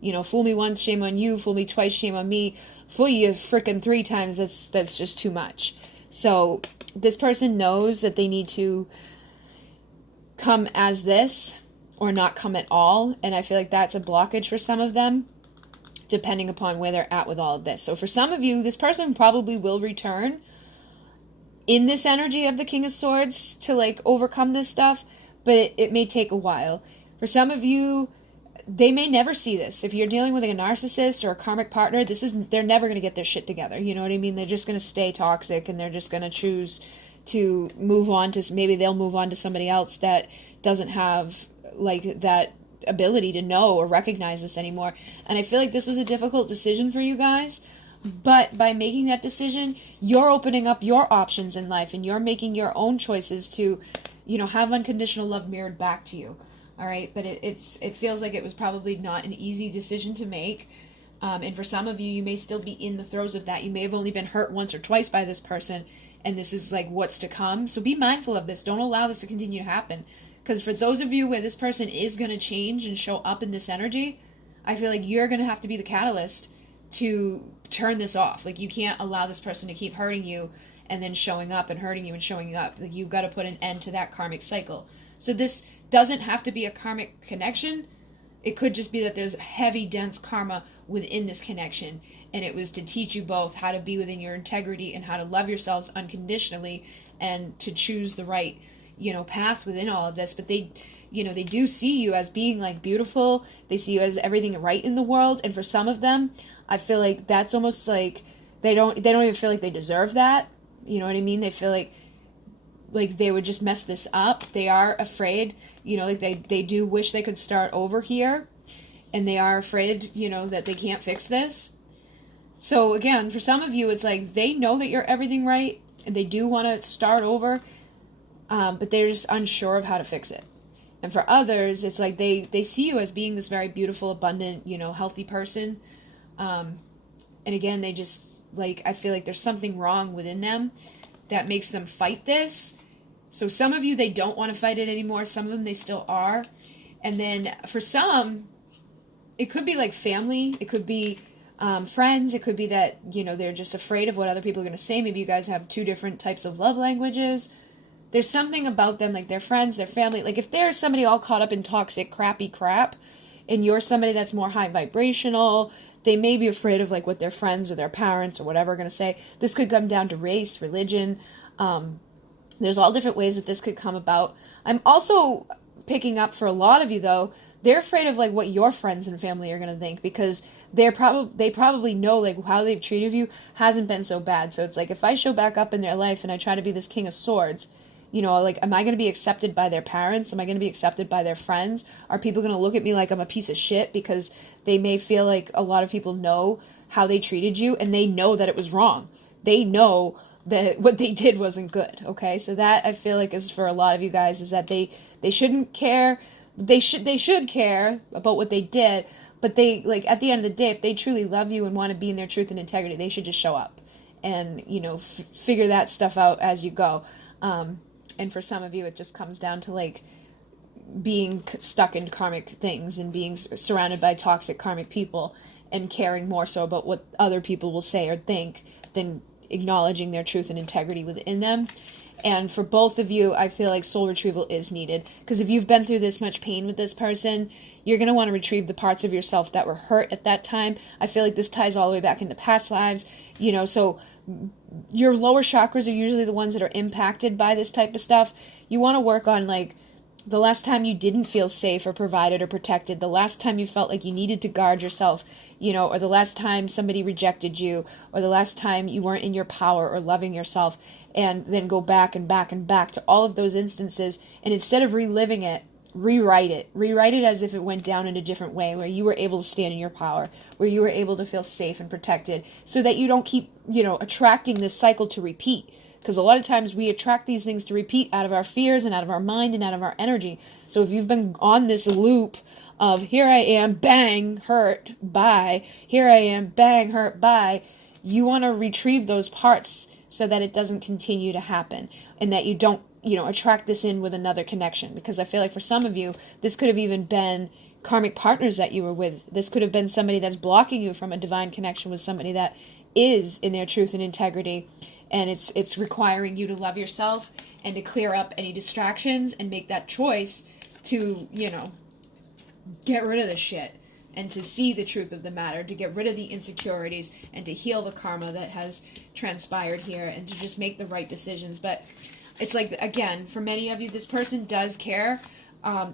You know, fool me once, shame on you. Fool me twice, shame on me. Fool you frickin' 3 times, that's just too much. So this person knows that they need to come as this or not come at all. And I feel like that's a blockage for some of them, depending upon where they're at with all of this. So for some of you, this person probably will return in this energy of the King of Swords to like overcome this stuff, but it may take a while. For some of you, they may never see this. If you're dealing with a narcissist or a karmic partner, they're never going to get their shit together. You know what I mean? They're just going to stay toxic, and they're just going to choose to move on to, maybe they'll move on to somebody else that doesn't have like that ability to know or recognize this anymore. And I feel like this was a difficult decision for you guys, but by making that decision, you're opening up your options in life, and you're making your own choices to, you know, have unconditional love mirrored back to you. All right, but it feels like it was probably not an easy decision to make. And for some of you, you may still be in the throes of that. You may have only been hurt once or twice by this person, and this is like what's to come. So be mindful of this. Don't allow this to continue to happen. Because for those of you where this person is going to change and show up in this energy, I feel like you're going to have to be the catalyst to turn this off. Like, you can't allow this person to keep hurting you and then showing up and hurting you and showing up. Like, you've got to put an end to that karmic cycle. So this doesn't have to be a karmic connection. It could just be that there's heavy, dense karma within this connection, and it was to teach you both how to be within your integrity and how to love yourselves unconditionally and to choose the right, you know, path within all of this. But they, you know, they do see you as being like beautiful. They see you as everything right in the world. And for some of them, I feel like that's almost like they don't even feel like they deserve that. You know what I mean? They feel like they would just mess this up. They are afraid, you know, like they do wish they could start over here, and they are afraid, you know, that they can't fix this. So again, for some of you, it's like they know that you're everything right, and they do want to start over, but they're just unsure of how to fix it. And for others, it's like they see you as being this very beautiful, abundant, you know, healthy person. And again, they just, like, I feel like there's something wrong within them that makes them fight this. So some of you, they don't want to fight it anymore. Some of them, they still are. And then for some, it could be like family. It could be friends. It could be that, you know, they're just afraid of what other people are going to say. Maybe you guys have 2 different types of love languages. There's something about them, like their friends, their family. Like if there's somebody all caught up in toxic, crappy crap, and you're somebody that's more high vibrational, they may be afraid of like what their friends or their parents or whatever are going to say. This could come down to race, religion. There's all different ways that this could come about. I'm also picking up for a lot of you, though, they're afraid of like what your friends and family are going to think, because they probably know like how they've treated you hasn't been so bad. So it's like, if I show back up in their life and I try to be this King of Swords, you know, like, am I going to be accepted by their parents? Am I going to be accepted by their friends? Are people going to look at me like I'm a piece of shit because they may feel like a lot of people know how they treated you, and they know that it was wrong. They know that what they did wasn't good, okay? So that, I feel like, is for a lot of you guys, is that they shouldn't care. They should care about what they did, but they, like, at the end of the day, if they truly love you and want to be in their truth and integrity, they should just show up and, you know, figure that stuff out as you go. And for some of you, it just comes down to, like, being stuck in karmic things and being surrounded by toxic karmic people and caring more so about what other people will say or think than acknowledging their truth and integrity within them. And for both of you, I feel like soul retrieval is needed, because if you've been through this much pain with this person, you're going to want to retrieve the parts of yourself that were hurt at that time. I feel like this ties all the way back into past lives, you know, so your lower chakras are usually the ones that are impacted by this type of stuff. You want to work on, like, the last time you didn't feel safe or provided or protected, the last time you felt like you needed to guard yourself, you know, or the last time somebody rejected you, or the last time you weren't in your power or loving yourself, and then go back and back and back to all of those instances, and instead of reliving it, rewrite it as if it went down in a different way, where you were able to stand in your power, where you were able to feel safe and protected, so that you don't keep, you know, attracting this cycle to repeat. Because a lot of times we attract these things to repeat out of our fears and out of our mind and out of our energy. So if you've been on this loop of, here I am, bang, hurt, bye, here I am, bang, hurt, bye, you want to retrieve those parts so that it doesn't continue to happen, and that you don't you know, attract this in with another connection. Because I feel like for some of you, this could have even been karmic partners that you were with. This could have been somebody that's blocking you from a divine connection with somebody that is in their truth and integrity. And it's requiring you to love yourself and to clear up any distractions and make that choice to, you know, get rid of the shit and to see the truth of the matter, to get rid of the insecurities and to heal the karma that has transpired here and to just make the right decisions. But it's like, again, for many of you, this person does care.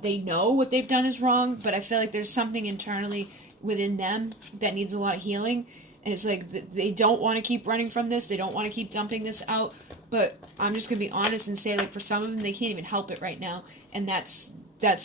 They know what they've done is wrong, but I feel like there's something internally within them that needs a lot of healing. And it's like they don't want to keep running from this. They don't want to keep dumping this out. But I'm just going to be honest and say, like, for some of them, they can't even help it right now. And that's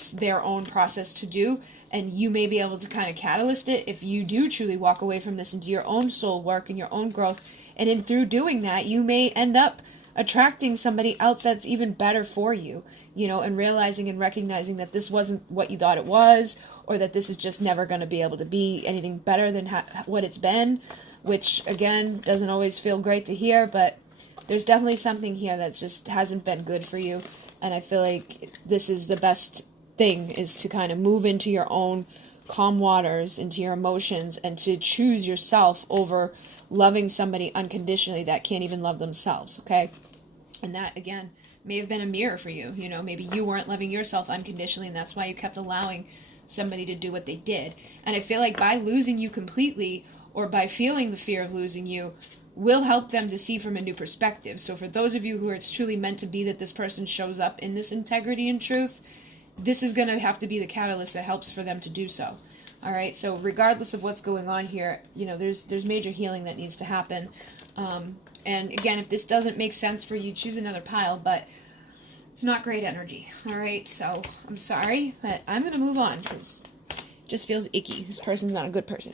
their own process to do. And you may be able to kind of catalyst it if you do truly walk away from this and do your own soul work and your own growth. And in through doing that, you may end up attracting somebody else that's even better for you, you know, and realizing and recognizing that this wasn't what you thought it was, or that this is just never going to be able to be anything better than what it's been, which, again, doesn't always feel great to hear, but there's definitely something here that just hasn't been good for you, and I feel like this is the best thing, is to kind of move into your own calm waters, into your emotions, and to choose yourself over loving somebody unconditionally that can't even love themselves, okay? And that, again, may have been a mirror for you. You know, maybe you weren't loving yourself unconditionally, and that's why you kept allowing somebody to do what they did. And I feel like by losing you completely, or by feeling the fear of losing you, will help them to see from a new perspective. So for those of you who are, it's truly meant to be that this person shows up in this integrity and truth, this is going to have to be the catalyst that helps for them to do so. All right, so regardless of what's going on here, you know, there's major healing that needs to happen. And again, if this doesn't make sense for you, choose another pile, but it's not great energy. All right, so I'm sorry, but I'm going to move on because it just feels icky. This person's not a good person.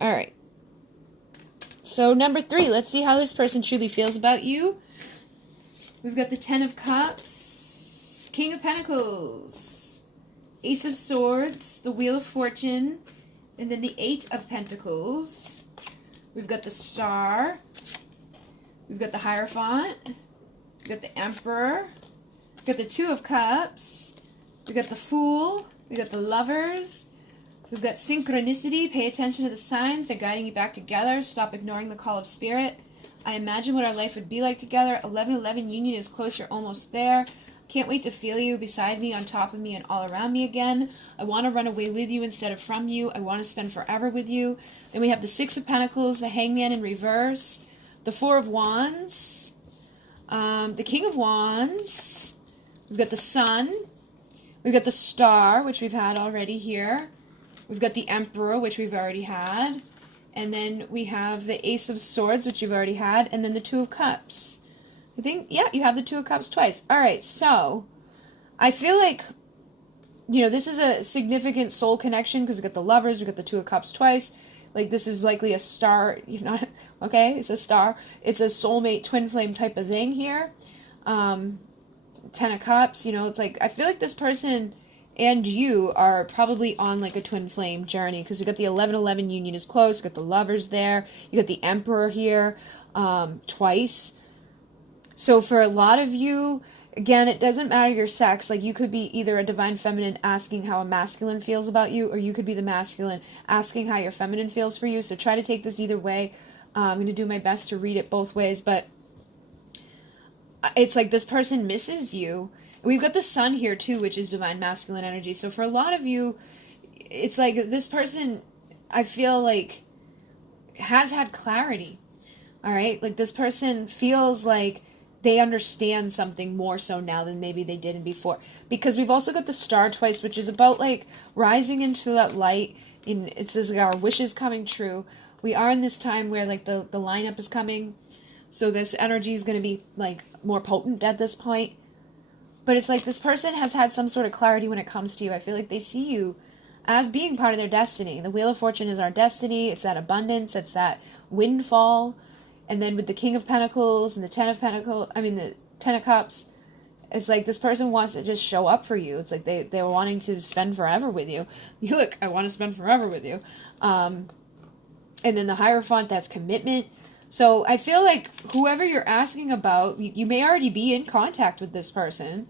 All right. So number 3, let's see how this person truly feels about you. We've got the 10 of Cups, King of Pentacles, Ace of Swords, the Wheel of Fortune, and then the 8 of Pentacles. We've got the Star. We've got the Hierophant. We've got the Emperor. We've got the 2 of Cups. We've got the Fool. We've got the Lovers. We've got Synchronicity. Pay attention to the signs. They're guiding you back together. Stop ignoring the call of spirit. I imagine what our life would be like together. 11-11 union is close. You're almost there. Can't wait to feel you beside me, on top of me, and all around me again. I want to run away with you instead of from you. I want to spend forever with you. Then we have the 6 of Pentacles, the Hangman in reverse, the 4 of Wands, the King of Wands. We've got the Sun. We've got the Star, which we've had already here. We've got the Emperor, which we've already had. And then we have the Ace of Swords, which you've already had. And then the 2 of Cups. I think, yeah, you have the 2 of Cups twice. All right, so I feel like, you know, this is a significant soul connection because we've got the Lovers, we've got the 2 of Cups twice. Like, this is likely a star, you know, okay, it's a star. It's a soulmate twin flame type of thing here. 10 of Cups, you know, it's like, I feel like this person and you are probably on like a twin flame journey because we've got the 11-11 union is close, you've got the Lovers there, you got the Emperor here twice. So for a lot of you, again, it doesn't matter your sex. Like, you could be either a divine feminine asking how a masculine feels about you, or you could be the masculine asking how your feminine feels for you. So try to take this either way. I'm going to do my best to read it both ways, but it's like this person misses you. We've got the Sun here too, which is divine masculine energy. So for a lot of you, it's like this person, I feel like, has had clarity. All right? Like, this person feels like they understand something more so now than maybe they didn't before. Because we've also got the Star twice, which is about, like, rising into that light. It says, like, our wishes coming true. We are in this time where, like, the lineup is coming. So this energy is going to be, like, more potent at this point. But it's like this person has had some sort of clarity when it comes to you. I feel like they see you as being part of their destiny. The Wheel of Fortune is our destiny. It's that abundance. It's that windfall. And then with the King of Pentacles and the 10 of Pentacles, the 10 of Cups, it's like this person wants to just show up for you. It's like they're wanting to spend forever with you. Look, I want to spend forever with you. And then the Hierophant, that's commitment. So I feel like whoever you're asking about, you may already be in contact with this person.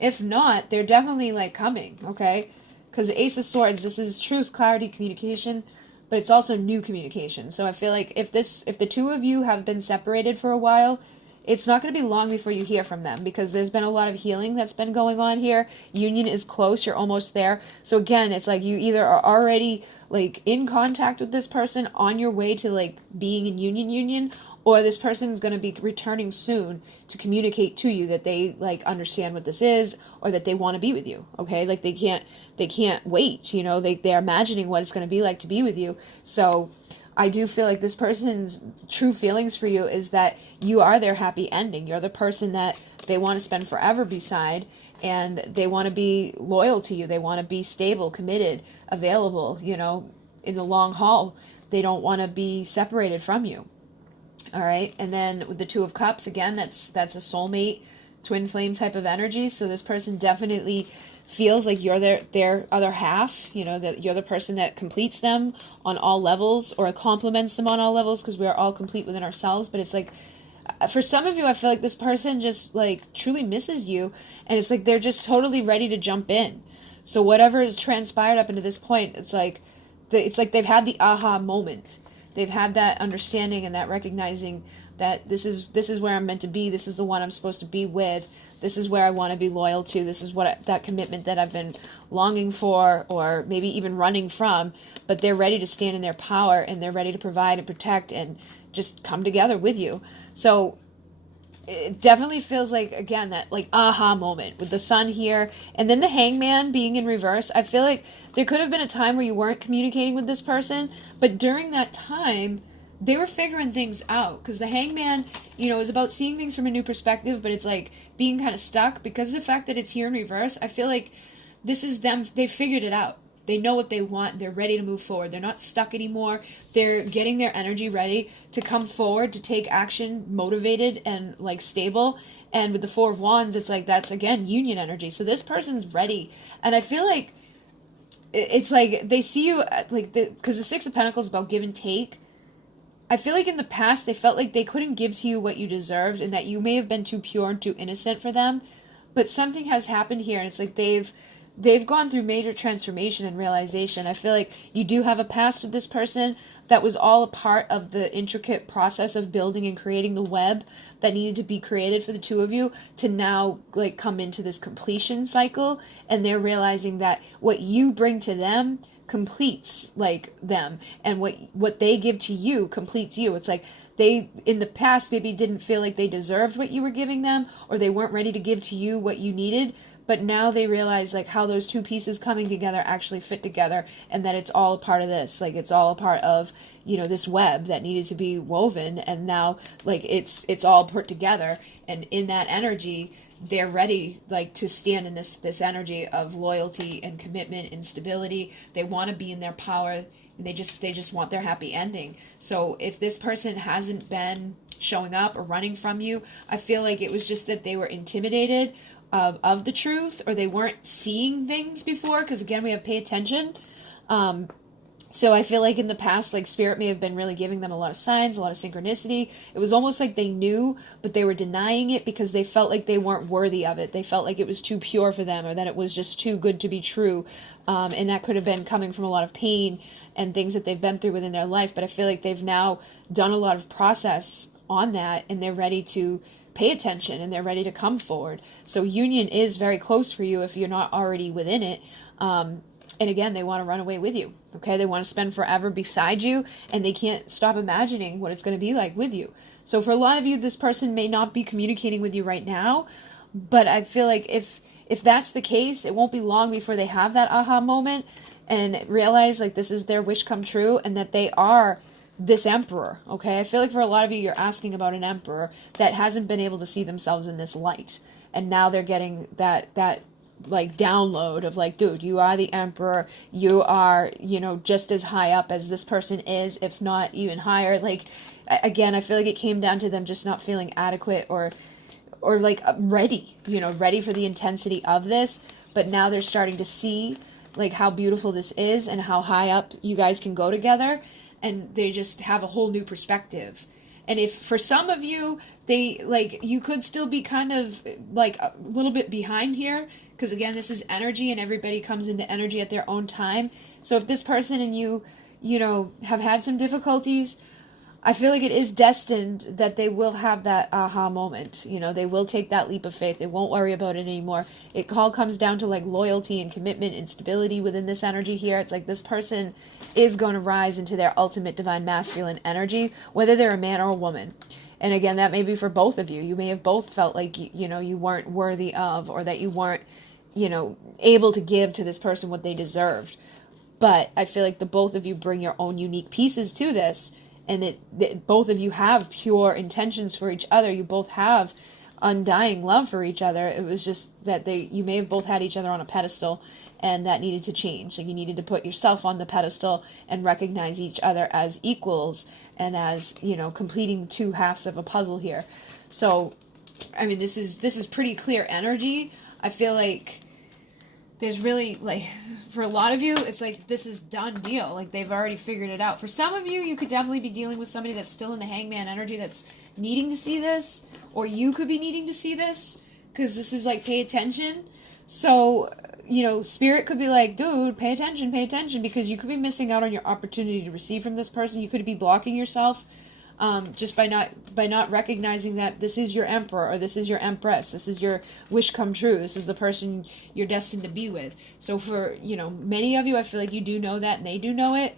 If not, they're definitely like coming, okay? Because the Ace of Swords, this is truth, clarity, communication, but it's also new communication. So I feel like if the two of you have been separated for a while, it's not going to be long before you hear from them, because there's been a lot of healing that's been going on here. Union is close, you're almost there. So again, it's like you either are already like in contact with this person, on your way to like being in union, or this person's going to be returning soon to communicate to you that they like understand what this is, or that they want to be with you. Okay, like they can't wait, you know, they're imagining what it's going to be like to be with you. So I do feel like this person's true feelings for you is that you are their happy ending. You're the person that they want to spend forever beside, and they want to be loyal to you. They want to be stable, committed, available, you know, in the long haul. They don't want to be separated from you. All right. And then with the Two of Cups, again, that's a soulmate, twin flame type of energy. So this person definitely feels like you're their other half, you know, that you're the person that completes them on all levels, or complements them on all levels, because we are all complete within ourselves. But it's like, for some of you, I feel like this person just like truly misses you, and it's like they're just totally ready to jump in. So whatever has transpired up into this point, it's like they've had the aha moment. They've had that understanding and that recognizing that this is where I'm meant to be. This is the one I'm supposed to be with. This is where I want to be loyal to. This is that commitment that I've been longing for, or maybe even running from. But they're ready to stand in their power, and they're ready to provide and protect and just come together with you. So it definitely feels like, again, that like aha moment with the Sun here, and then the Hangman being in reverse. I feel like there could have been a time where you weren't communicating with this person, but during that time they were figuring things out, because the Hangman, you know, is about seeing things from a new perspective, but it's like being kind of stuck because of the fact that it's here in reverse. I feel like this is them. They figured it out. They know what they want. They're ready to move forward. They're not stuck anymore. They're getting their energy ready to come forward, to take action, motivated and like stable. And with the Four of Wands, it's like that's, again, union energy. So this person's ready. And I feel like it's like they see you like, because the Six of Pentacles is about give and take. I feel like in the past they felt like they couldn't give to you what you deserved, and that you may have been too pure and too innocent for them. But something has happened here, and it's like they've gone through major transformation and realization. I feel like you do have a past with this person that was all a part of the intricate process of building and creating the web that needed to be created for the two of you to now like come into this completion cycle. And they're realizing that what you bring to them completes like them, and what they give to you completes you. It's like they in the past maybe didn't feel like they deserved what you were giving them, or they weren't ready to give to you what you needed. But now they realize like how those two pieces coming together actually fit together, and that it's all a part of this. Like it's all a part of, you know, this web that needed to be woven, and now like it's all put together. And in that energy, they're ready like to stand in this energy of loyalty and commitment and stability. They want to be in their power, and they just want their happy ending. So if this person hasn't been showing up or running from you, I feel like it was just that they were intimidated of the truth, or they weren't seeing things before, because again we have pay attention. So I feel like in the past, like Spirit may have been really giving them a lot of signs, a lot of synchronicity. It was almost like they knew, but they were denying it because they felt like they weren't worthy of it. They felt like it was too pure for them, or that it was just too good to be true. And that could have been coming from a lot of pain and things that they've been through within their life. But I feel like they've now done a lot of process on that, and they're ready to pay attention, and they're ready to come forward. So union is very close for you if you're not already within it. And again, they want to run away with you. Okay, they want to spend forever beside you, and they can't stop imagining what it's going to be like with you. So for a lot of you, this person may not be communicating with you right now, but I feel like if that's the case, it won't be long before they have that aha moment and realize like this is their wish come true, and that they are this emperor. Okay, I feel like for a lot of you, you're asking about an emperor that hasn't been able to see themselves in this light, and now they're getting that like download of like, dude, you are the emperor. You are, you know, just as high up as this person is, if not even higher. Like, again, I feel like it came down to them just not feeling adequate or like ready, you know, ready for the intensity of this. But now they're starting to see like how beautiful this is and how high up you guys can go together. And they just have a whole new perspective. And if for some of you, they like, you could still be kind of like a little bit behind here, because again, this is energy and everybody comes into energy at their own time. So if this person and you know, have had some difficulties, I feel like it is destined that they will have that aha moment. You know, they will take that leap of faith. They won't worry about it anymore. It all comes down to like loyalty and commitment and stability within this energy here. It's like this person is going to rise into their ultimate divine masculine energy, whether they're a man or a woman. And again, that may be for both of you. You may have both felt like, you know, you weren't worthy of, or that you weren't, you know, able to give to this person what they deserved. But I feel like the both of you bring your own unique pieces to this, and that both of you have pure intentions for each other. You both have undying love for each other. It was just that you may have both had each other on a pedestal, and that needed to change. Like, you needed to put yourself on the pedestal and recognize each other as equals and as, you know, completing two halves of a puzzle here. So, I mean, this is pretty clear energy. I feel like there's really, like, for a lot of you, it's like this is done deal. Like, they've already figured it out. For some of you, you could definitely be dealing with somebody that's still in the hangman energy that's needing to see this, or you could be needing to see this, because this is like, pay attention. So, you know, spirit could be like, dude, pay attention, because you could be missing out on your opportunity to receive from this person. You could be blocking yourself just by not recognizing that this is your emperor, or this is your empress, this is your wish come true, this is the person you're destined to be with. So for, you know, many of you, I feel like you do know that, and they do know it,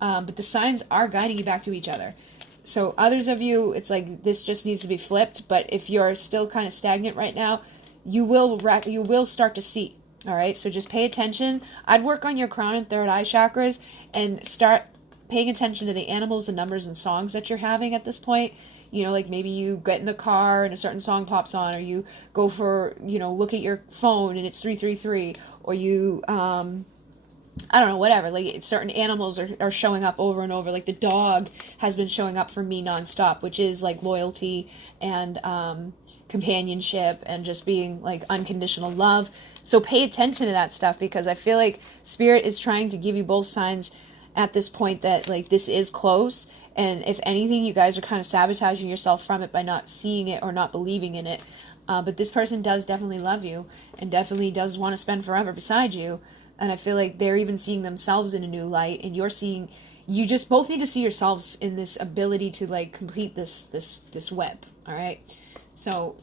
but the signs are guiding you back to each other. So others of you, it's like this just needs to be flipped. But if you're still kind of stagnant right now, you will start to see. All right, so just pay attention. I'd work on your crown and third eye chakras and start paying attention to the animals and numbers and songs that you're having at this point. You know, like maybe you get in the car and a certain song pops on, or you go for, you know, look at your phone and it's 333, or you, I don't know, whatever. Like, certain animals are showing up over and over. Like, the dog has been showing up for me nonstop, which is like loyalty and companionship and just being like unconditional love. So pay attention to that stuff, because I feel like spirit is trying to give you both signs at this point that, like, this is close, and if anything, you guys are kind of sabotaging yourself from it by not seeing it or not believing in it. But this person does definitely love you and definitely does want to spend forever beside you, and I feel like they're even seeing themselves in a new light, and you just both need to see yourselves in this ability to, like, complete this web. All right, so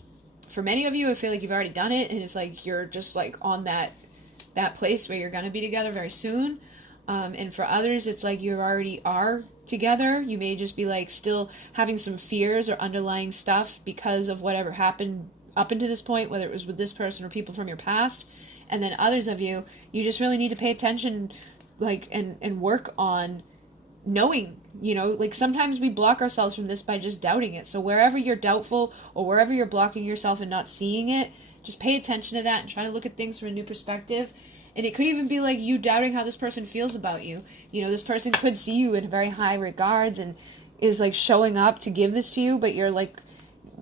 for many of you, I feel like you've already done it, and it's like you're just like on that place where you're gonna be together very soon. And for others, it's like you already are together. You may just be like still having some fears or underlying stuff because of whatever happened up until this point, whether it was with this person or people from your past. And then others of you, you just really need to pay attention, like, and work on knowing, you know, like, sometimes we block ourselves from this by just doubting it. So wherever you're doubtful or wherever you're blocking yourself and not seeing it, just pay attention to that and try to look at things from a new perspective. And it could even be like you doubting how this person feels about you. You know, this person could see you in very high regards and is like showing up to give this to you, but you're like,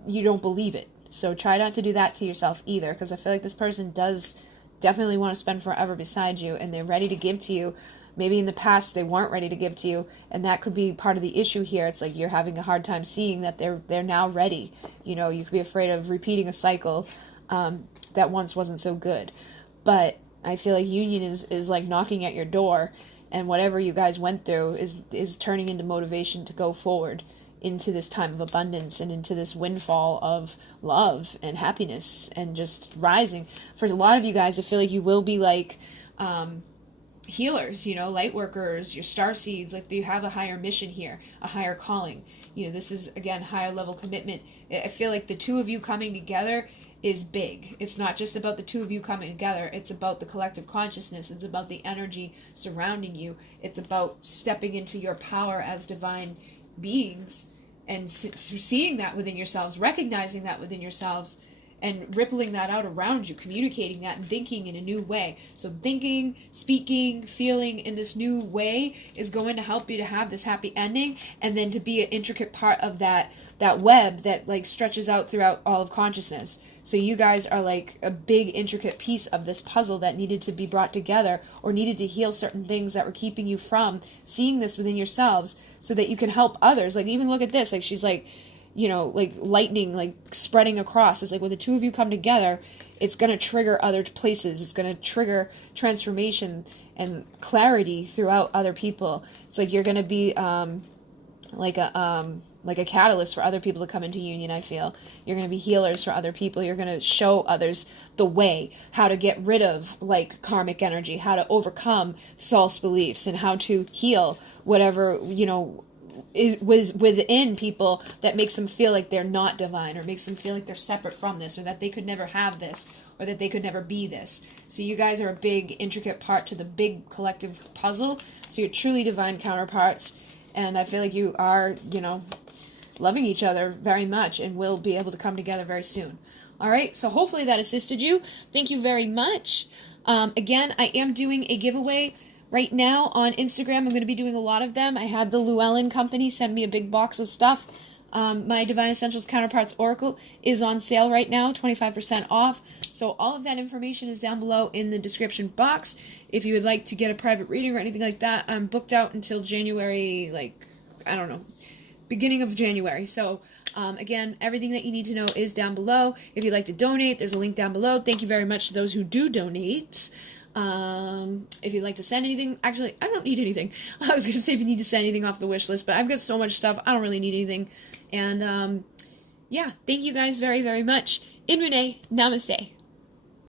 you don't believe it. So try not to do that to yourself either, because I feel like this person does definitely want to spend forever beside you, and they're ready to give to you. Maybe in the past they weren't ready to give to you, and that could be part of the issue here. It's like you're having a hard time seeing that they're now ready. You know, you could be afraid of repeating a cycle that once wasn't so good. But I feel like union is like knocking at your door, and whatever you guys went through is turning into motivation to go forward into this time of abundance and into this windfall of love and happiness and just rising. For a lot of you guys, I feel like you will be like healers, you know, light workers, your starseeds. Like, you have a higher mission here, a higher calling. You know, this is, again, higher level commitment. I feel like the two of you coming together is big. It's not just about the two of you coming together. It's about the collective consciousness. It's about the energy surrounding you. It's about stepping into your power as divine beings and seeing that within yourselves, recognizing that within yourselves, and rippling that out around you, communicating that and thinking in a new way. So thinking, speaking, feeling in this new way is going to help you to have this happy ending, and then to be an intricate part of that web that like stretches out throughout all of consciousness. So you guys are like a big intricate piece of this puzzle that needed to be brought together, or needed to heal certain things that were keeping you from seeing this within yourselves, so that you can help others. Like even look at this, like she's like, you know, like lightning, like spreading across. It's like when the two of you come together, it's going to trigger other places. It's going to trigger transformation and clarity throughout other people. It's like you're going to be like a catalyst for other people to come into union, I feel. You're going to be healers for other people. You're going to show others the way, how to get rid of like karmic energy, how to overcome false beliefs, and how to heal whatever, you know, was within people that makes them feel like they're not divine, or makes them feel like they're separate from this, or that they could never have this, or that they could never be this. So you guys are a big intricate part to the big collective puzzle. So you're truly divine counterparts, and I feel like you are, you know, loving each other very much, and will be able to come together very soon. All right, so hopefully that assisted you. Thank you very much. Again, I am doing a giveaway right now on Instagram. I'm going to be doing a lot of them. I had the Llewellyn company send me a big box of stuff. My Divine Essentials Counterparts Oracle is on sale right now, 25% off. So all of that information is down below in the description box. If you would like to get a private reading or anything like that, I'm booked out until January, like, I don't know, beginning of January. So again, everything that you need to know is down below. If you'd like to donate, there's a link down below. Thank you very much to those who do donate. If you'd like to send anything, actually, I don't need anything. I was going to say if you need to send anything off the wish list, but I've got so much stuff, I don't really need anything. And yeah, thank you guys very, very much. In Renee, namaste.